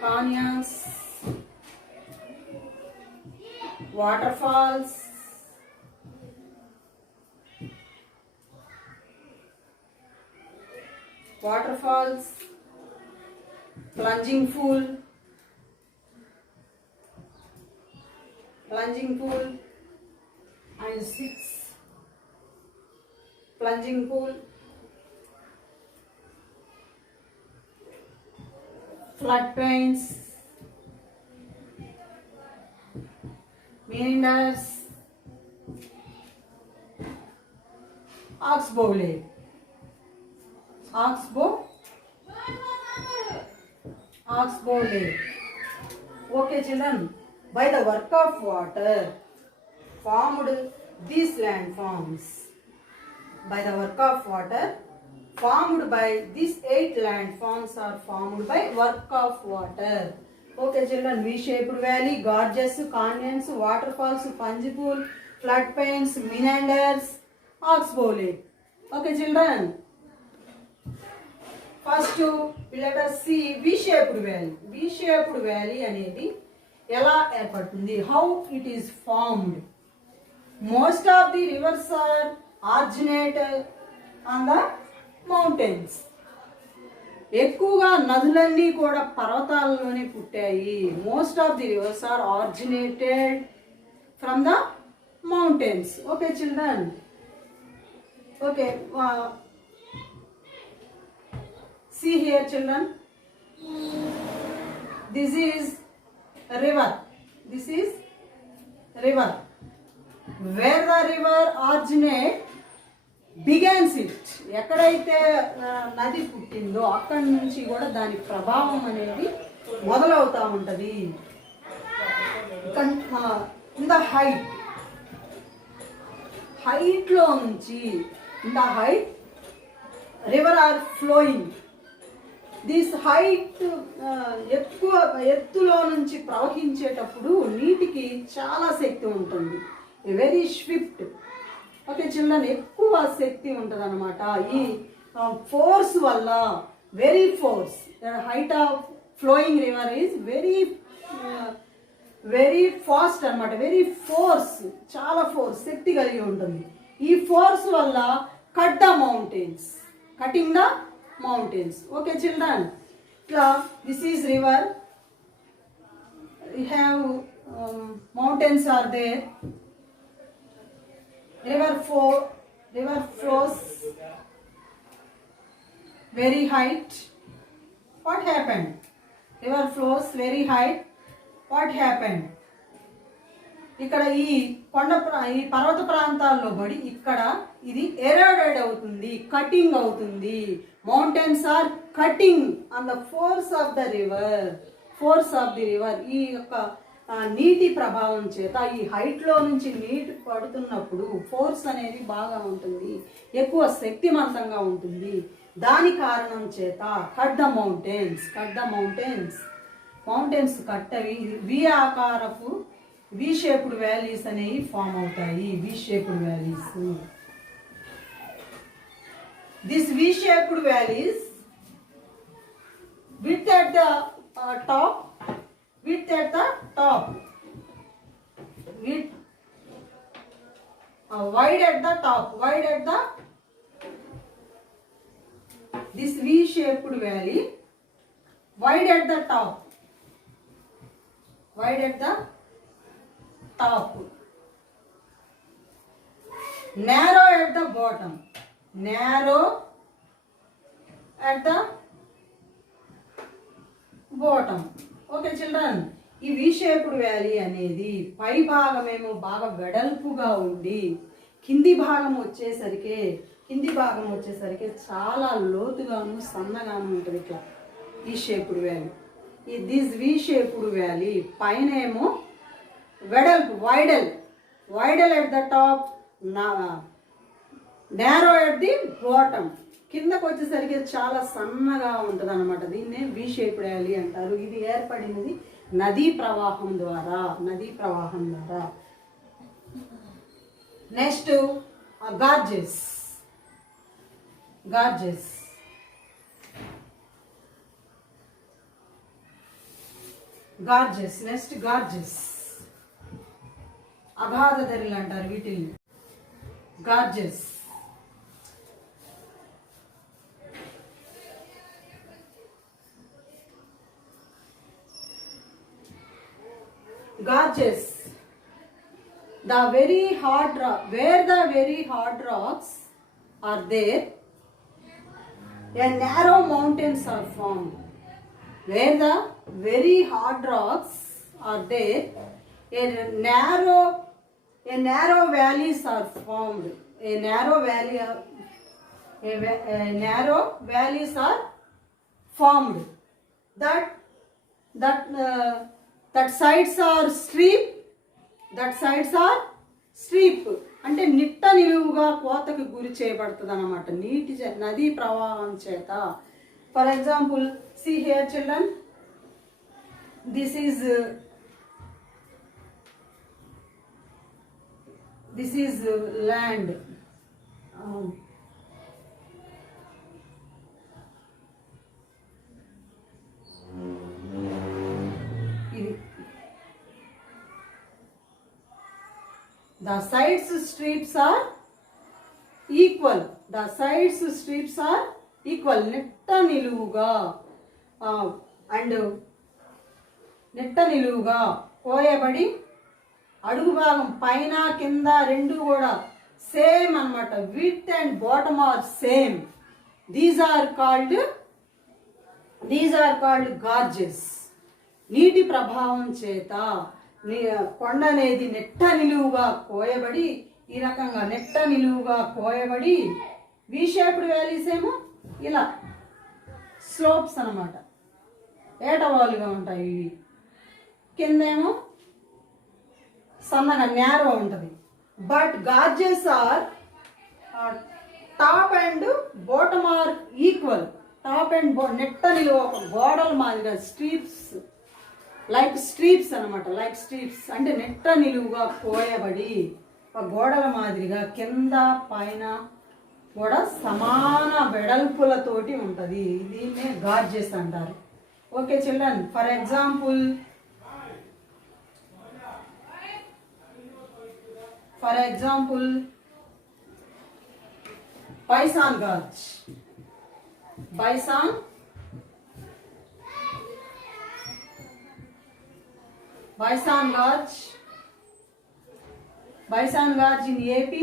canyons, waterfalls, plunging pool and 6 plunging pool, floodplains, meanders, oxbow lake. Okay children, by the work of water formed these land forms. By the work of water formed by these 8 land forms are formed by work of water. Okay children, V-shaped valley, gorges, canyons, waterfalls, plunging pool, floodplains, meanders, oxbow lake. Okay children, first let us see V-shaped valley. V-shaped valley అనేది ఎలా ఏర్పడుతుంది? How it is formed? Most of the rivers are originated on the mountains. ఎక్కువగా నదులన్నీ కూడా పర్వతాలలోనే పుట్టాయి. Most of the rivers are originated from the mountains. Okay children, okay see here children, this is river. Where the river originate begins it. ఎక్కడైతే నది పుట్టిందో అక్కడి నుంచి కూడా దాని ప్రభావం అనేది మొదలవుతా ఉంటుంది. ఇన్ ద హైట్ లో నుంచి, in the height river are flowing. This height ఎక్కువ ఎత్తులో నుంచి ప్రవహించేటప్పుడు నీటికి చాలా శక్తి ఉంటుంది. Very Swift. ఓకే చిల్డ్రన్, ఎక్కువ శక్తి ఉంటుంది అనమాట. ఈ ఫోర్స్ వల్ల, very force, height of flowing river is very fast అనమాట. వెరీ ఫోర్స్, చాలా ఫోర్స్, శక్తి కలిగి ఉంటుంది. ఈ ఫోర్స్ వల్ల cutting the mountains. Okay children, this is river. We have mountains are there. River flows very height. What happened? River flows very height. What happened? ఇక్కడ ఈ పర్వత ప్రాంతాల్లో పడి ఇక్కడ ఇది ఎరోడెడ్ అవుతుంది, కటింగ్ అవుతుంది. Mountains are cutting on the force of the river. ఈ యొక్క నీటి ప్రభావం చేత ఈ హైట్లో నుంచి నీటి పడుతున్నప్పుడు ఫోర్స్ అనేది బాగా ఉంటుంది, ఎక్కువ శక్తివంతంగా ఉంటుంది. దాని కారణం చేత కట్ ద మౌంటైన్స్ కట్టవి వి ఆకారపు వి షేప్డ్ వ్యాలీస్ అనేవి ఫామ్ అవుతాయి. వి shaped valleys. This we shaped valleys width at the top, width at the top, width wide at the top, wide at the this V shaped valley, wide at the top, wide at the top, narrow at the bottom, narrow at the bottom. Okay children, ఈ వి shaped valley అనేది పై భాగమేమో బాగా వెడల్పుగా ఉండి కింది భాగం వచ్చేసరికి చాలా లోతుగాను సన్నగాను ఉంటుంది. ఇట్లా ఈ shaped valley. This we shaped valley పైన ఏమో వెడల్పు Widal at the top, narrow at the bottom. కిందకు వచ్చేసరికి చాలా సన్నగా ఉంటుంది అనమాట. దీన్నే వి షేప్డ్ వ్యాలీ అంటారు. ఇది ఏర్పడినది నదీ ప్రవాహం ద్వారా. Next Gorges. నెక్స్ట్ గార్జెస్, అగాధ ధరలు అంటారు వీటిని. Gorges the very hard rock, where the very hard rocks are there, a narrow mountains are formed. Where the very hard rocks are there, a narrow valleys are formed. A narrow valleys are formed. That sides are steep. అంటే నిట్ట నిలువుగా కోతకు గురి చేయబడుతుంది అన్నమాట నదీ ప్రవాహం చేత. For example, see here children, this is land. The sides strips are equal. నిట్ట నిలువుగా కోయబడి అడుగు భాగం పైన కింద రెండు కూడా సేమ్ అన్నమాట. Width and bottom are same. These are called gorges. నీటి ప్రభావం చేత కొండ అనేది నెట్ట నిలువుగా కోయబడి, ఈ రకంగా నెట్ట నిలువుగా కోయబడి, వి షేప్డ్ వ్యాలీస్ ఏమో ఇలా స్లోప్స్ అన్నమాట, ఏటవాలుగా ఉంటాయి. ఇవి కిందేమో సన్నగా నేరో ఉంటుంది. But gorges are top and bottom are equal. Top and నెట్ట నిలువ ఒక గోడల మాదిరిగా స్ట్రీప్స్ అనమాట. అంటే నెట్ట నిలువుగా కోయబడి ఒక గోడల మాదిరిగా కింద పైన కూడా సమాన వెడల్పులతోటి ఉంటుంది. దీన్నే గార్జెస్ అంటారు. Okay children, for example Bison gorge. Bison gorge in AP.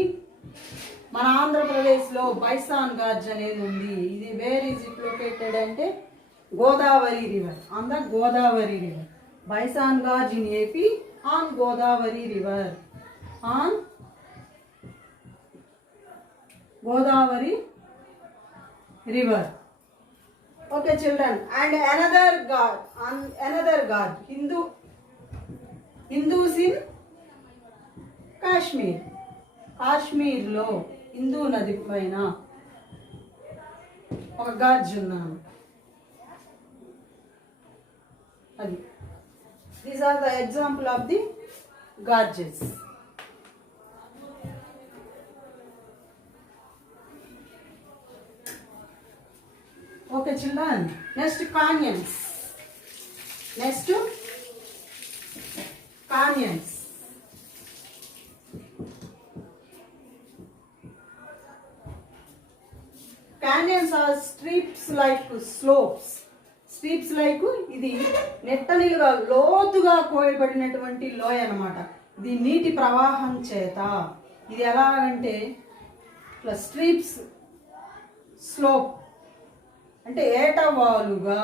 మన ఆంధ్రప్రదేశ్లో బైసాన్ గార్జ్ అనేది ఉంది. ఇది వేర్ ఈజ్ ఇట్ లొకేటెడ్ అంటే Godavari river, on the Godavari river. Bison gorge in AP on Godavari river, on Godavari river. Okay children, and another god, Hindu Hindus in Kashmir. కాశ్మీర్లో హిందూ నది పైన ఒక గార్జ్ ఉన్నాను. అది these are the example of the gorges. Okay children, next canyons. Next canyons. Canyons are strips like slopes. Strips like ఇది నెట్టనిలుగా లోతుగా కోయబడినటువంటి లోయ అన్నమాట. ఇది నీటి ప్రవాహం చేత ఇది ఎలాగంటే ఇట్లా స్ట్రీప్స్ స్లోప్ అంటే ఏటవాలుగా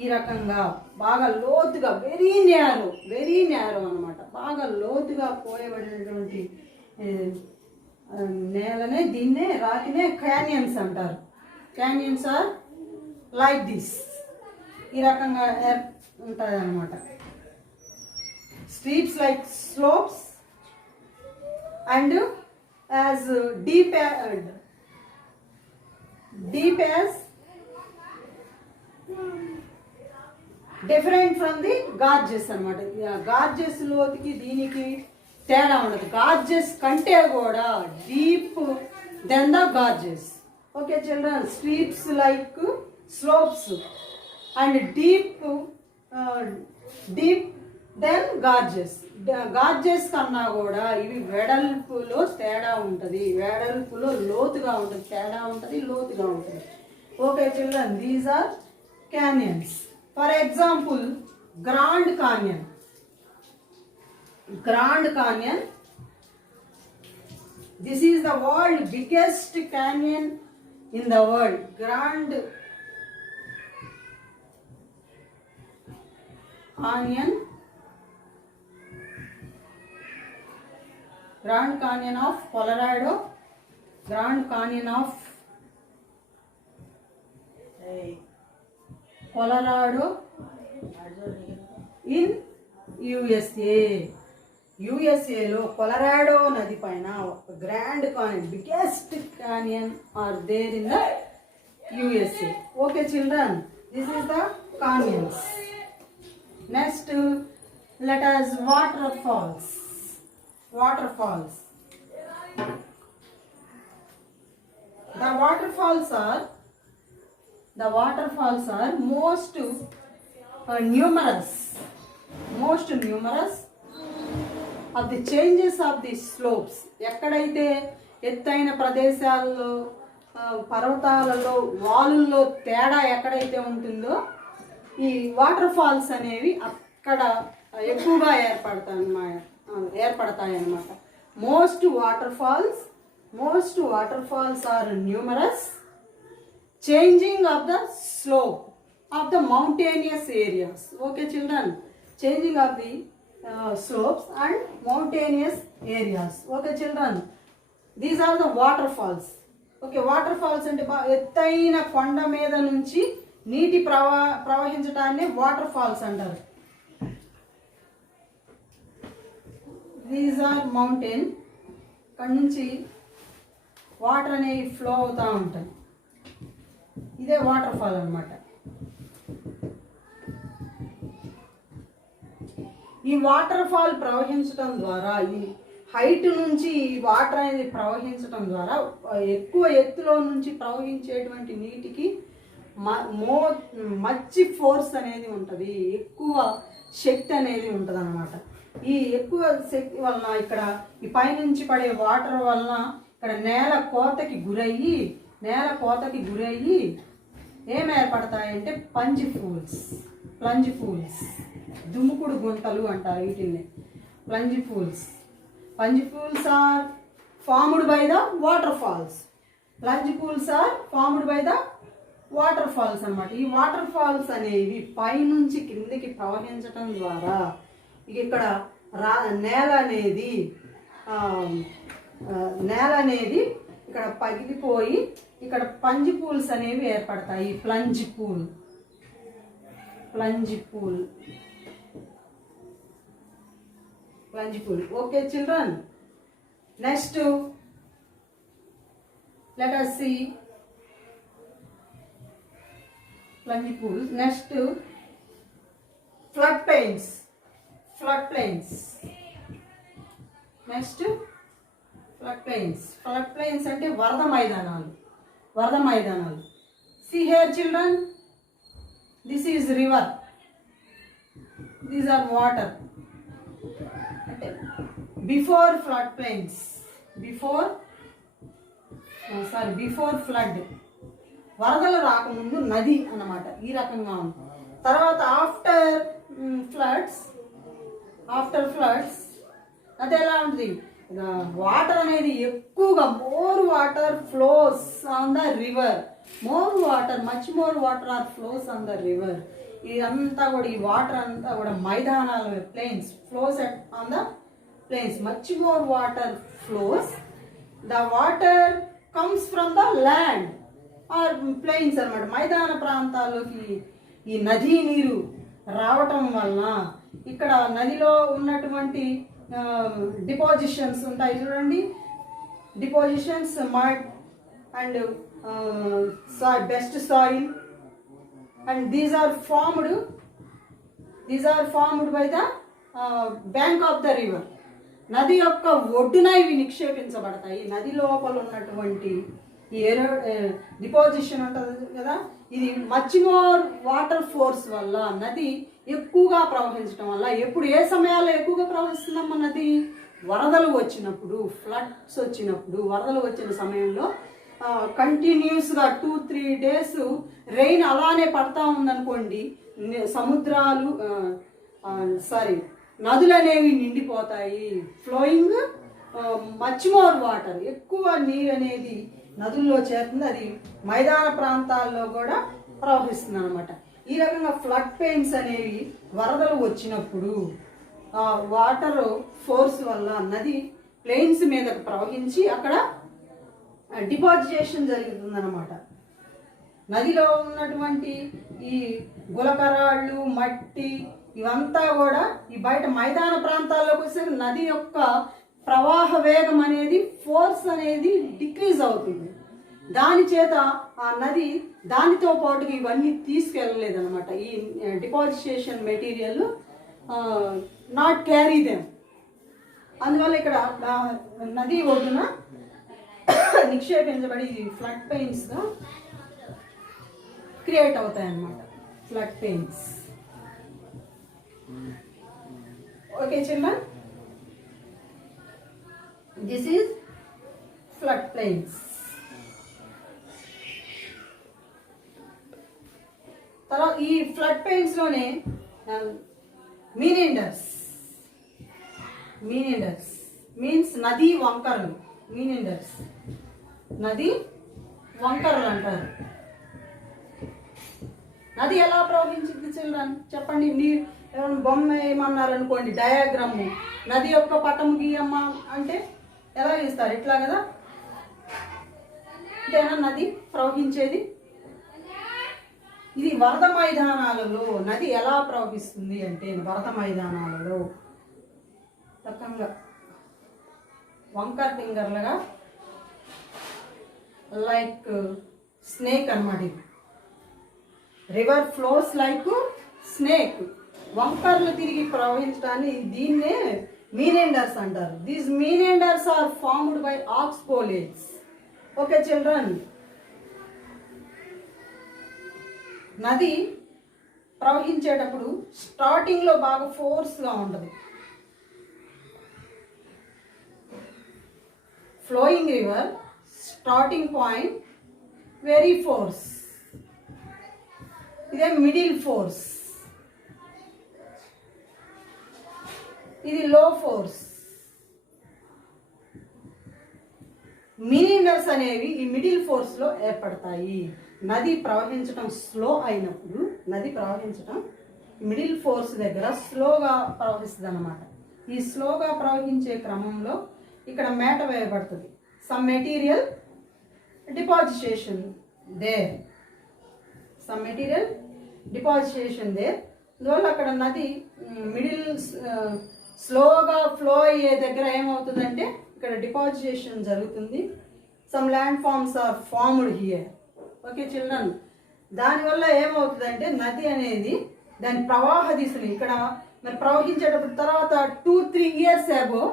ఈ రకంగా బాగా లోతుగా వెరీ న్యారో అన్నమాట. బాగా లోతుగా పోయబడినటువంటి నేలనే దీన్నే రాతినే క్యానియన్స్ అంటారు. క్యానియన్స్ ఆర్ లైక్ దిస్, ఈ రకంగా ఉంటుంది అన్నమాట. Strips like slopes and as deep as different from the gorges అనమాట. గార్జెస్ లోతుకి దీనికి తేడా ఉండదు. గార్జెస్ కంటే కూడా deep than the gorges. Okay children, strips like slopes and deep than gorges. Gorges కన్నా కూడా ఇవి వెడల్పులో తేడా ఉంటుంది, వెడల్పులో లోతుగా ఉంటుంది, తేడా ఉంటుంది, లోతుగా ఉంటుంది. Okay children, these are canyons. For example Grand Canyon. Grand Canyon, this is the world biggest canyon in the world. Grand Canyon, Grand Canyon of Colorado, Grand Canyon of Colorado in USA. యుఎస్ఏలో Colorado నది పైన ఒక grand canyon, biggest canyon are there in the USA. Okay children, this is the canyons. Next let us waterfalls. Waterfalls. The waterfalls are most numerous of the changes of the slopes. ఎక్కడైతే ఎత్తైన ప్రదేశాల్లో పర్వతాలలో వాలుల్లో తేడా ఎక్కడైతే ఉంటుందో ఈ water falls అనేవి అక్కడ ఎక్కువగా ఏర్పడతాయి అన్నమాట. Most waterfalls are numerous, changing of the slope of the mountainous areas. Okay children, changing of the slopes and mountainous areas. Okay children, these are the waterfalls. Okay, waterfalls అంటే ఎత్తైన కొండ మీద నుంచి నీటి ప్రవహించడాన్ని వాటర్ ఫాల్స్ అంటారు. These are mountain, ఇక్కడ నుంచి వాటర్ అనేవి ఫ్లో అవుతూ ఉంటాయి. ఇదే వాటర్ ఫాల్ అన్నమాట. ఈ వాటర్ ఫాల్ ప్రవహించడం ద్వారా, ఈ హైట్ నుంచి ఈ వాటర్ అనేది ప్రవహించడం ద్వారా ఎక్కువ ఎత్తులో నుంచి ప్రవహించేటువంటి నీటికి మచ్చి ఫోర్స్ అనేది ఉంటుంది, ఎక్కువ శక్తి అనేది ఉంటుంది అన్నమాట. ఈ ఎక్కువ శక్తి వలన ఇక్కడ ఈ పైనుంచి పడే వాటర్ వలన ఇక్కడ నేల కోతకి గురయ్యి ఏం ఏర్పడతాయంటే ప్లంజ్ ఫూల్స్, దుమ్ముకుడు గుంతలు అంటారు వీటిని, plunge pools are formed by the waterfalls. Plunge pools are formed by the waterfalls అన్నమాట. ఈ వాటర్ ఫాల్స్ అనేవి పైనుంచి కిందికి ప్రవహించటం ద్వారా ఇక్కడ నేల అనేది ఇక్కడ పగిలిపోయి ఇక్కడ ప్లంజ్ పూల్స్ అనేవి ఏర్పడతాయి. Plunge pool plunge pool. Okay, children. Next, let us see plunge pool. Next, floodplains. Floodplains. Next, floodplains. Floodplains అంటే వరద మైదానాలు. వరద మైదానాలు. See here, children. This is river. These are water. Before floodplains. Before flood. వరదలు రాకముందు నది అన్నమాట. ఈ రకంగా ఉంది. తర్వాత ఆఫ్టర్ ఫ్లడ్స్ అది ఎలా ఉంటుంది? వాటర్ అనేది ఎక్కువగా more water flows on the river. Much more water are flows on the river. ఇదంతా కూడా ఈ వాటర్ అంతా కూడా మైదానాల plains flows on the plains. Much more water flows. The water comes from the land or plains అన్నమాట. మైదాన ప్రాంతాల్లోకి ఈ నదీ నీరు రావటం వలన ఇక్కడ నదిలో ఉన్నటువంటి డిపాజిషన్స్ ఉంటాయి చూడండి. Depositions mud and best soil and these are formed by the bank of the river. నది యొక్క ఒడ్డున ఇవి నిక్షేపించబడతాయి. నది లోపల ఉన్నటువంటి ఈ డిపాజిషన్ ఉంటుంది కదా, ఇది మచ్ మోర్ వాటర్ ఫోర్స్ వల్ల నది ఎక్కువగా ప్రవహించడం వల్ల ఎప్పుడు ఏ సమయాల్లో ఎక్కువగా ప్రవహిస్తుందమ్మా నది? వరదలు వచ్చినప్పుడు, ఫ్లడ్స్ వచ్చినప్పుడు, వరదలు వచ్చిన సమయంలో కంటిన్యూస్గా 2-3 days రెయిన్ అలానే పడతా ఉందనుకోండి, నదులు అనేవి నిండిపోతాయి. ఫ్లోయింగ్ మచ్ మోర్ వాటర్, ఎక్కువ నీరు అనేది నదుల్లో చేరుతుంది. అది మైదాన ప్రాంతాల్లో కూడా ప్రవహిస్తుంది అనమాట. ఈ రకంగా ఫ్లడ్ పెయిన్స్ అనేవి వరదలు వచ్చినప్పుడు వాటర్ ఫోర్స్ వల్ల నది ప్లేన్స్ మీదకు ప్రవహించి అక్కడ డిపాజిటేషన్ జరుగుతుంది అనమాట. నదిలో ఉన్నటువంటి ఈ గులకరాళ్ళు, మట్టి ఇవంతా కూడా ఈ బయట మైదాన ప్రాంతాల్లోకి వస్తే నది యొక్క ప్రవాహ వేగం అనేది, ఫోర్స్ అనేది డిక్రీజ్ అవుతుంది. దాని చేత ఆ నది దానితో పాటుగా ఇవన్నీ తీసుకెళ్ళలేదన్నమాట. ఈ డిపాజిటేషన్ మెటీరియల్ నాట్ క్యారీ దెమ్. అందువల్ల ఇక్కడ నది ఒడ్డున నిక్షేపించబడి ఫ్లడ్ పెయిన్స్గా క్రియేట్ అవుతాయి అన్నమాట. Flood pains. Okay children, this is flood plains. తర్వాత ఈ ఫ్లడ్ పెయిన్స్ లోనే మీనిండర్స్ మీన్స్ నదీ వంకరలు. మీనిండర్స్ నది వంకరలు అంటారు. నది ఎలా ప్రవహించింది చిల్డ్రన్ చెప్పండి. మీరు ఏమైనా బొమ్మ ఏమన్నారు అనుకోండి, డయాగ్రామ్, నది యొక్క పటం గీయమ్మ అంటే ఎలా గీస్తారు? ఇట్లా కదా. ఇదేనా నది ప్రవహించేది? ఇది వరద మైదానాలలో నది ఎలా ప్రవహిస్తుంది అంటే, వరద మైదానాలలో రకంగా వంకర్ ఫింగర్లుగా లైక్ స్నేక్ అన్నమాట. ఇది రివర్ ఫ్లోస్ లైక్ స్నేక్. వంకర్లు తిరిగి ప్రవహించడాన్ని దీన్నే మీనిండర్స్ అంటారు. These meanders are formed by oxbow lakes. Okay children, నది ప్రవహించేటప్పుడు స్టార్టింగ్లో బాగా ఫోర్స్గా ఉంటుంది. Flowing river starting point very force, ఇదే మిడిల్ ఫోర్స్, ఇది లో ఫోర్స్. మీనిండర్స్ అనేవి ఈ మిడిల్ ఫోర్స్లో ఏర్పడతాయి. నది ప్రవహించడం స్లో అయినప్పుడు, నది ప్రవహించడం మిడిల్ ఫోర్స్ దగ్గర స్లోగా ప్రవహిస్తుంది అన్నమాట. ఈ స్లోగా ప్రవహించే క్రమంలో ఇక్కడ మేట వేయబడుతుంది. సమ్ మెటీరియల్ డిపాజిటేషన్ దేర్, అందువల్ల అక్కడ నది మిడిల్ స్లోగా ఫ్లో అయ్యే దగ్గర ఏమవుతుందంటే ఇక్కడ డిపాజిటేషన్ జరుగుతుంది. Some land forms are formed here. Okay children, దానివల్ల ఏమవుతుందంటే నది అనేది దాని ప్రవాహ దిశని ఇక్కడ మరి ప్రవహించేటప్పుడు తర్వాత 2-3 years అగో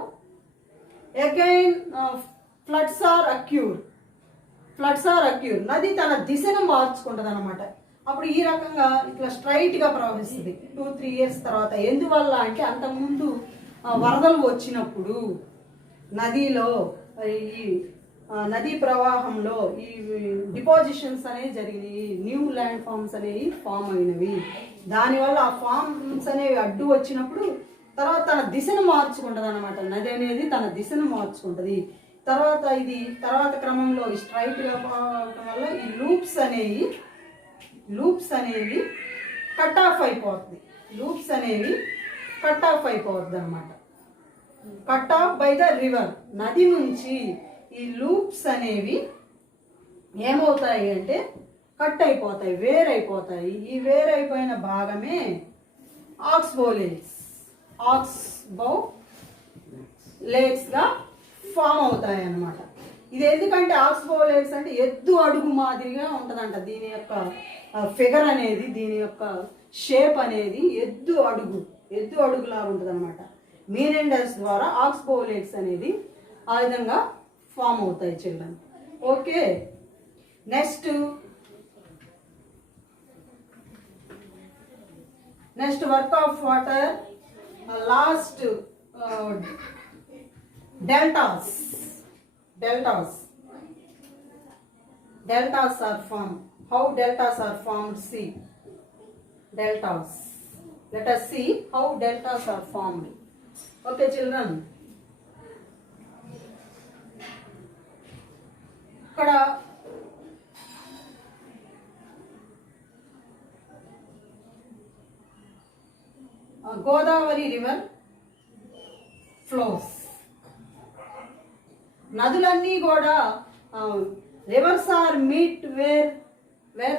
అగైన్ ఫ్లడ్స్ ఆర్ అక్యూర్. నది తన దిశను మార్చుకుంటుంది అనమాట. అప్పుడు ఈ రకంగా ఇట్లా స్ట్రైట్గా ప్రవహిస్తుంది 2-3 years తర్వాత. ఎందువల్ల అంటే అంతకుముందు వరదలు వచ్చినప్పుడు నదిలో ఈ నదీ ప్రవాహంలో ఈ డిపాజిషన్స్ అనేవి జరిగినాయి, న్యూ ల్యాండ్ ఫార్మ్స్ అనేవి ఫామ్ అయినవి. దానివల్ల ఆ ఫార్మ్స్ అనేవి అడ్డు వచ్చినప్పుడు తర్వాత తన దిశను మార్చుకుంటుంది అనమాట. నది అనేది తన దిశను మార్చుకుంటుంది. తర్వాత క్రమంలో స్ట్రైట్గా పోవడం వల్ల ఈ లూప్స్ అనేవి కట్ ఆఫ్ అయిపోతుంది. అనమాట. Cut off by the river. నది నుంచి ఈ లూప్స్ అనేవి ఏమవుతాయి అంటే కట్ అయిపోతాయి, వేరైపోతాయి. ఈ వేరైపోయిన భాగమే ఆక్స్బో లేక్స్గా ఫామ్ అవుతాయి అన్నమాట. ఇది ఎందుకంటే ఆక్స్బో లేక్స్ అంటే ఎద్దు అడుగు మాదిరిగా ఉంటుందంట. దీని యొక్క ఫిగర్ అనేది, దీని యొక్క షేప్ అనేది ఎద్దు అడుగులా ఉంటుంది అనమాట. మీనెండర్స్ ద్వారా ఆక్స్బో లేక్స్ అనేది ఆ విధంగా ఫామ్ అవుతాయి children. Okay, next work of water. Last deltas are formed. How deltas are formed? See, deltas. Let us see how deltas are formed. Okay children, ఇక్కడ గోదావరి రివర్ ఫ్లోస్. నదులన్నీ కూడా rivers are meet where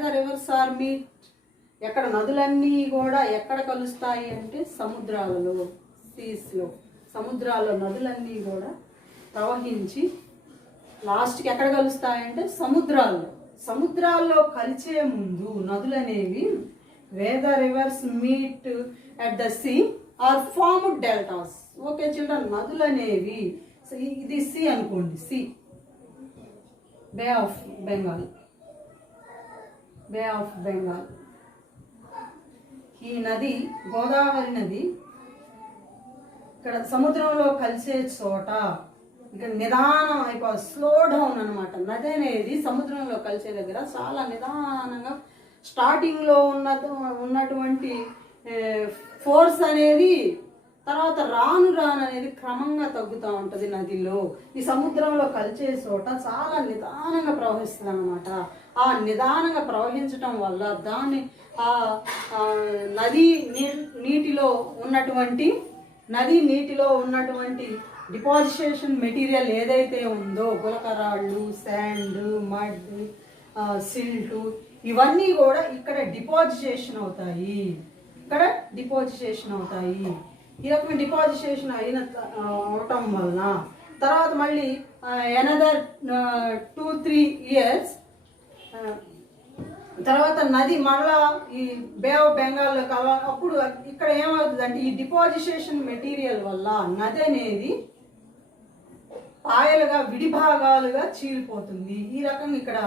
the rivers are meet. ఎక్కడ నదులన్నీ కూడా ఎక్కడ కలుస్తాయి అంటే సముద్రాలలో, సీస్లో. సముద్రాల్లో నదులన్నీ కూడా ప్రవహించి లాస్ట్కి ఎక్కడ కలుస్తాయంటే సముద్రాల్లో కలిసే ముందు నదులు అనేవి where the rivers meet at the sea are formed deltas. Okay children, నదులు అనేవి ఇది సి అనుకోండి, సి బే ఆఫ్ బెంగాల్. ఈ నది గోదావరి నది ఇక్కడ సముద్రంలో కలిసే చోట ఇక నిదానం అయిపోయి స్లో డౌన్ అనమాట. నది అనేది సముద్రంలో కలిసే దగ్గర చాలా నిదానంగా స్టార్టింగ్లో ఉన్నటువంటి ఫోర్స్ అనేది తర్వాత రాను అనేది క్రమంగా తగ్గుతూ ఉంటుంది నదిలో. ఈ సముద్రంలో కలిసే చోట చాలా నిదానంగా ప్రవహిస్తుంది అనమాట. ఆ నిదానంగా ప్రవహించటం వల్ల దాన్ని నది నీటిలో ఉన్నటువంటి డిపాజిటేషన్ మెటీరియల్ ఏదైతే ఉందో, గులకరాళ్ళు, శాండ్, మడ్, సిల్ట్, ఇవన్నీ కూడా ఇక్కడ డిపాజిటేషన్ అవుతాయి. ఈ రకమైన డిపాజిటేషన్ అవటం వలన తర్వాత మళ్ళీ ఎనదర్ 2-3 years తర్వాత నది మళ్ళా ఈ బే ఆఫ్ బెంగాల్లో అప్పుడు ఇక్కడ ఏమవుతుంది అంటే ఈ డిపాజిటేషన్ మెటీరియల్ వల్ల నది అనేది పాయలుగా విడిభాగాలుగా చీలిపోతుంది. ఈ రకంగా ఇక్కడ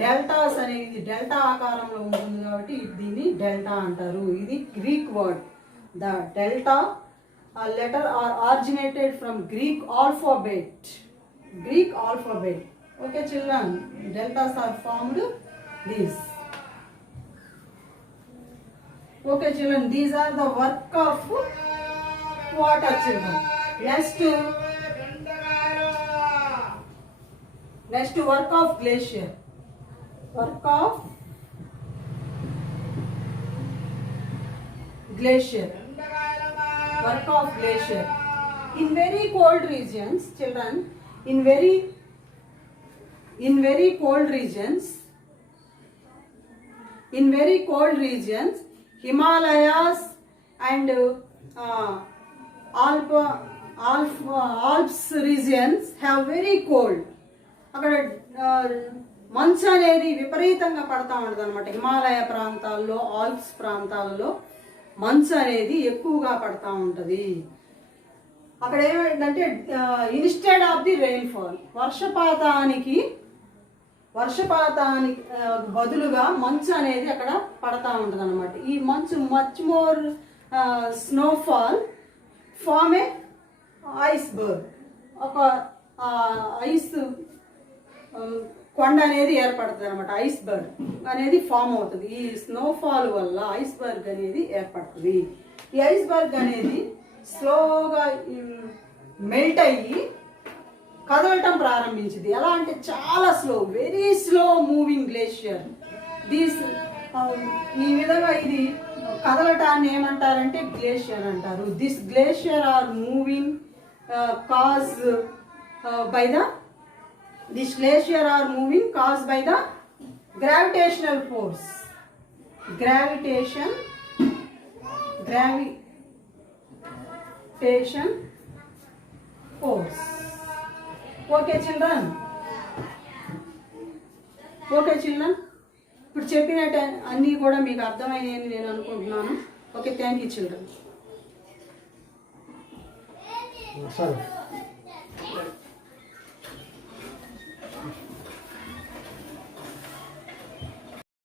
డెల్టాస్ అనేది డెల్టా ఆకారంలో ఉంటుంది కాబట్టి దీన్ని డెల్టా అంటారు. ఇది Greek word. The delta letter are originated from Greek alphabet. Okay children, deltas are formed these. Okay children, these are the work of water children. Next work of glacier. In very cold regions children, in very cold regions Himalayas and Alps regions have very cold. అక్కడ మంచు అనేది విపరీతంగా పడతా ఉంటుంది అనమాట. హిమాలయ ప్రాంతాల్లో, ఆల్ప్స్ ప్రాంతాలలో మంచు అనేది ఎక్కువగా పడతా ఉంటుంది. అక్కడ ఏమైందంటే ఇన్స్టెడ్ ఆఫ్ ది రెయిన్ఫాల్, వర్షపాతానికి బదులుగా మంచు అనేది అక్కడ పడతా ఉంటుంది అనమాట. ఈ మంచు మచ్ మోర్ స్నోఫాల్ ఫామ్ ఏ ఐస్బర్గ్, ఒక ఐస్ కొండ అనేది ఏర్పడుతుంది అనమాట. ఐస్బర్గ్ అనేది ఫామ్ అవుతుంది. ఈ స్నోఫాల్ వల్ల ఐస్బర్గ్ అనేది ఏర్పడుతుంది. ఈ ఐస్బర్గ్ అనేది స్లోగా మెల్ట్ అయ్యి కదలటం ప్రారంభించింది. ఎలా అంటే చాలా slow, very slow moving glacier. ఈ విధంగా ఇది కదలటాన్ని ఏమంటారంటే గ్లేషియర్ అంటారు. This glacier are moving caused by the gravitational force. Gravitation force. Okay children. ఇప్పుడు చెప్పినట్టు అన్నీ కూడా మీకు అర్థమైనాయని నేను అనుకుంటున్నాను. Okay, thank you children. సరే.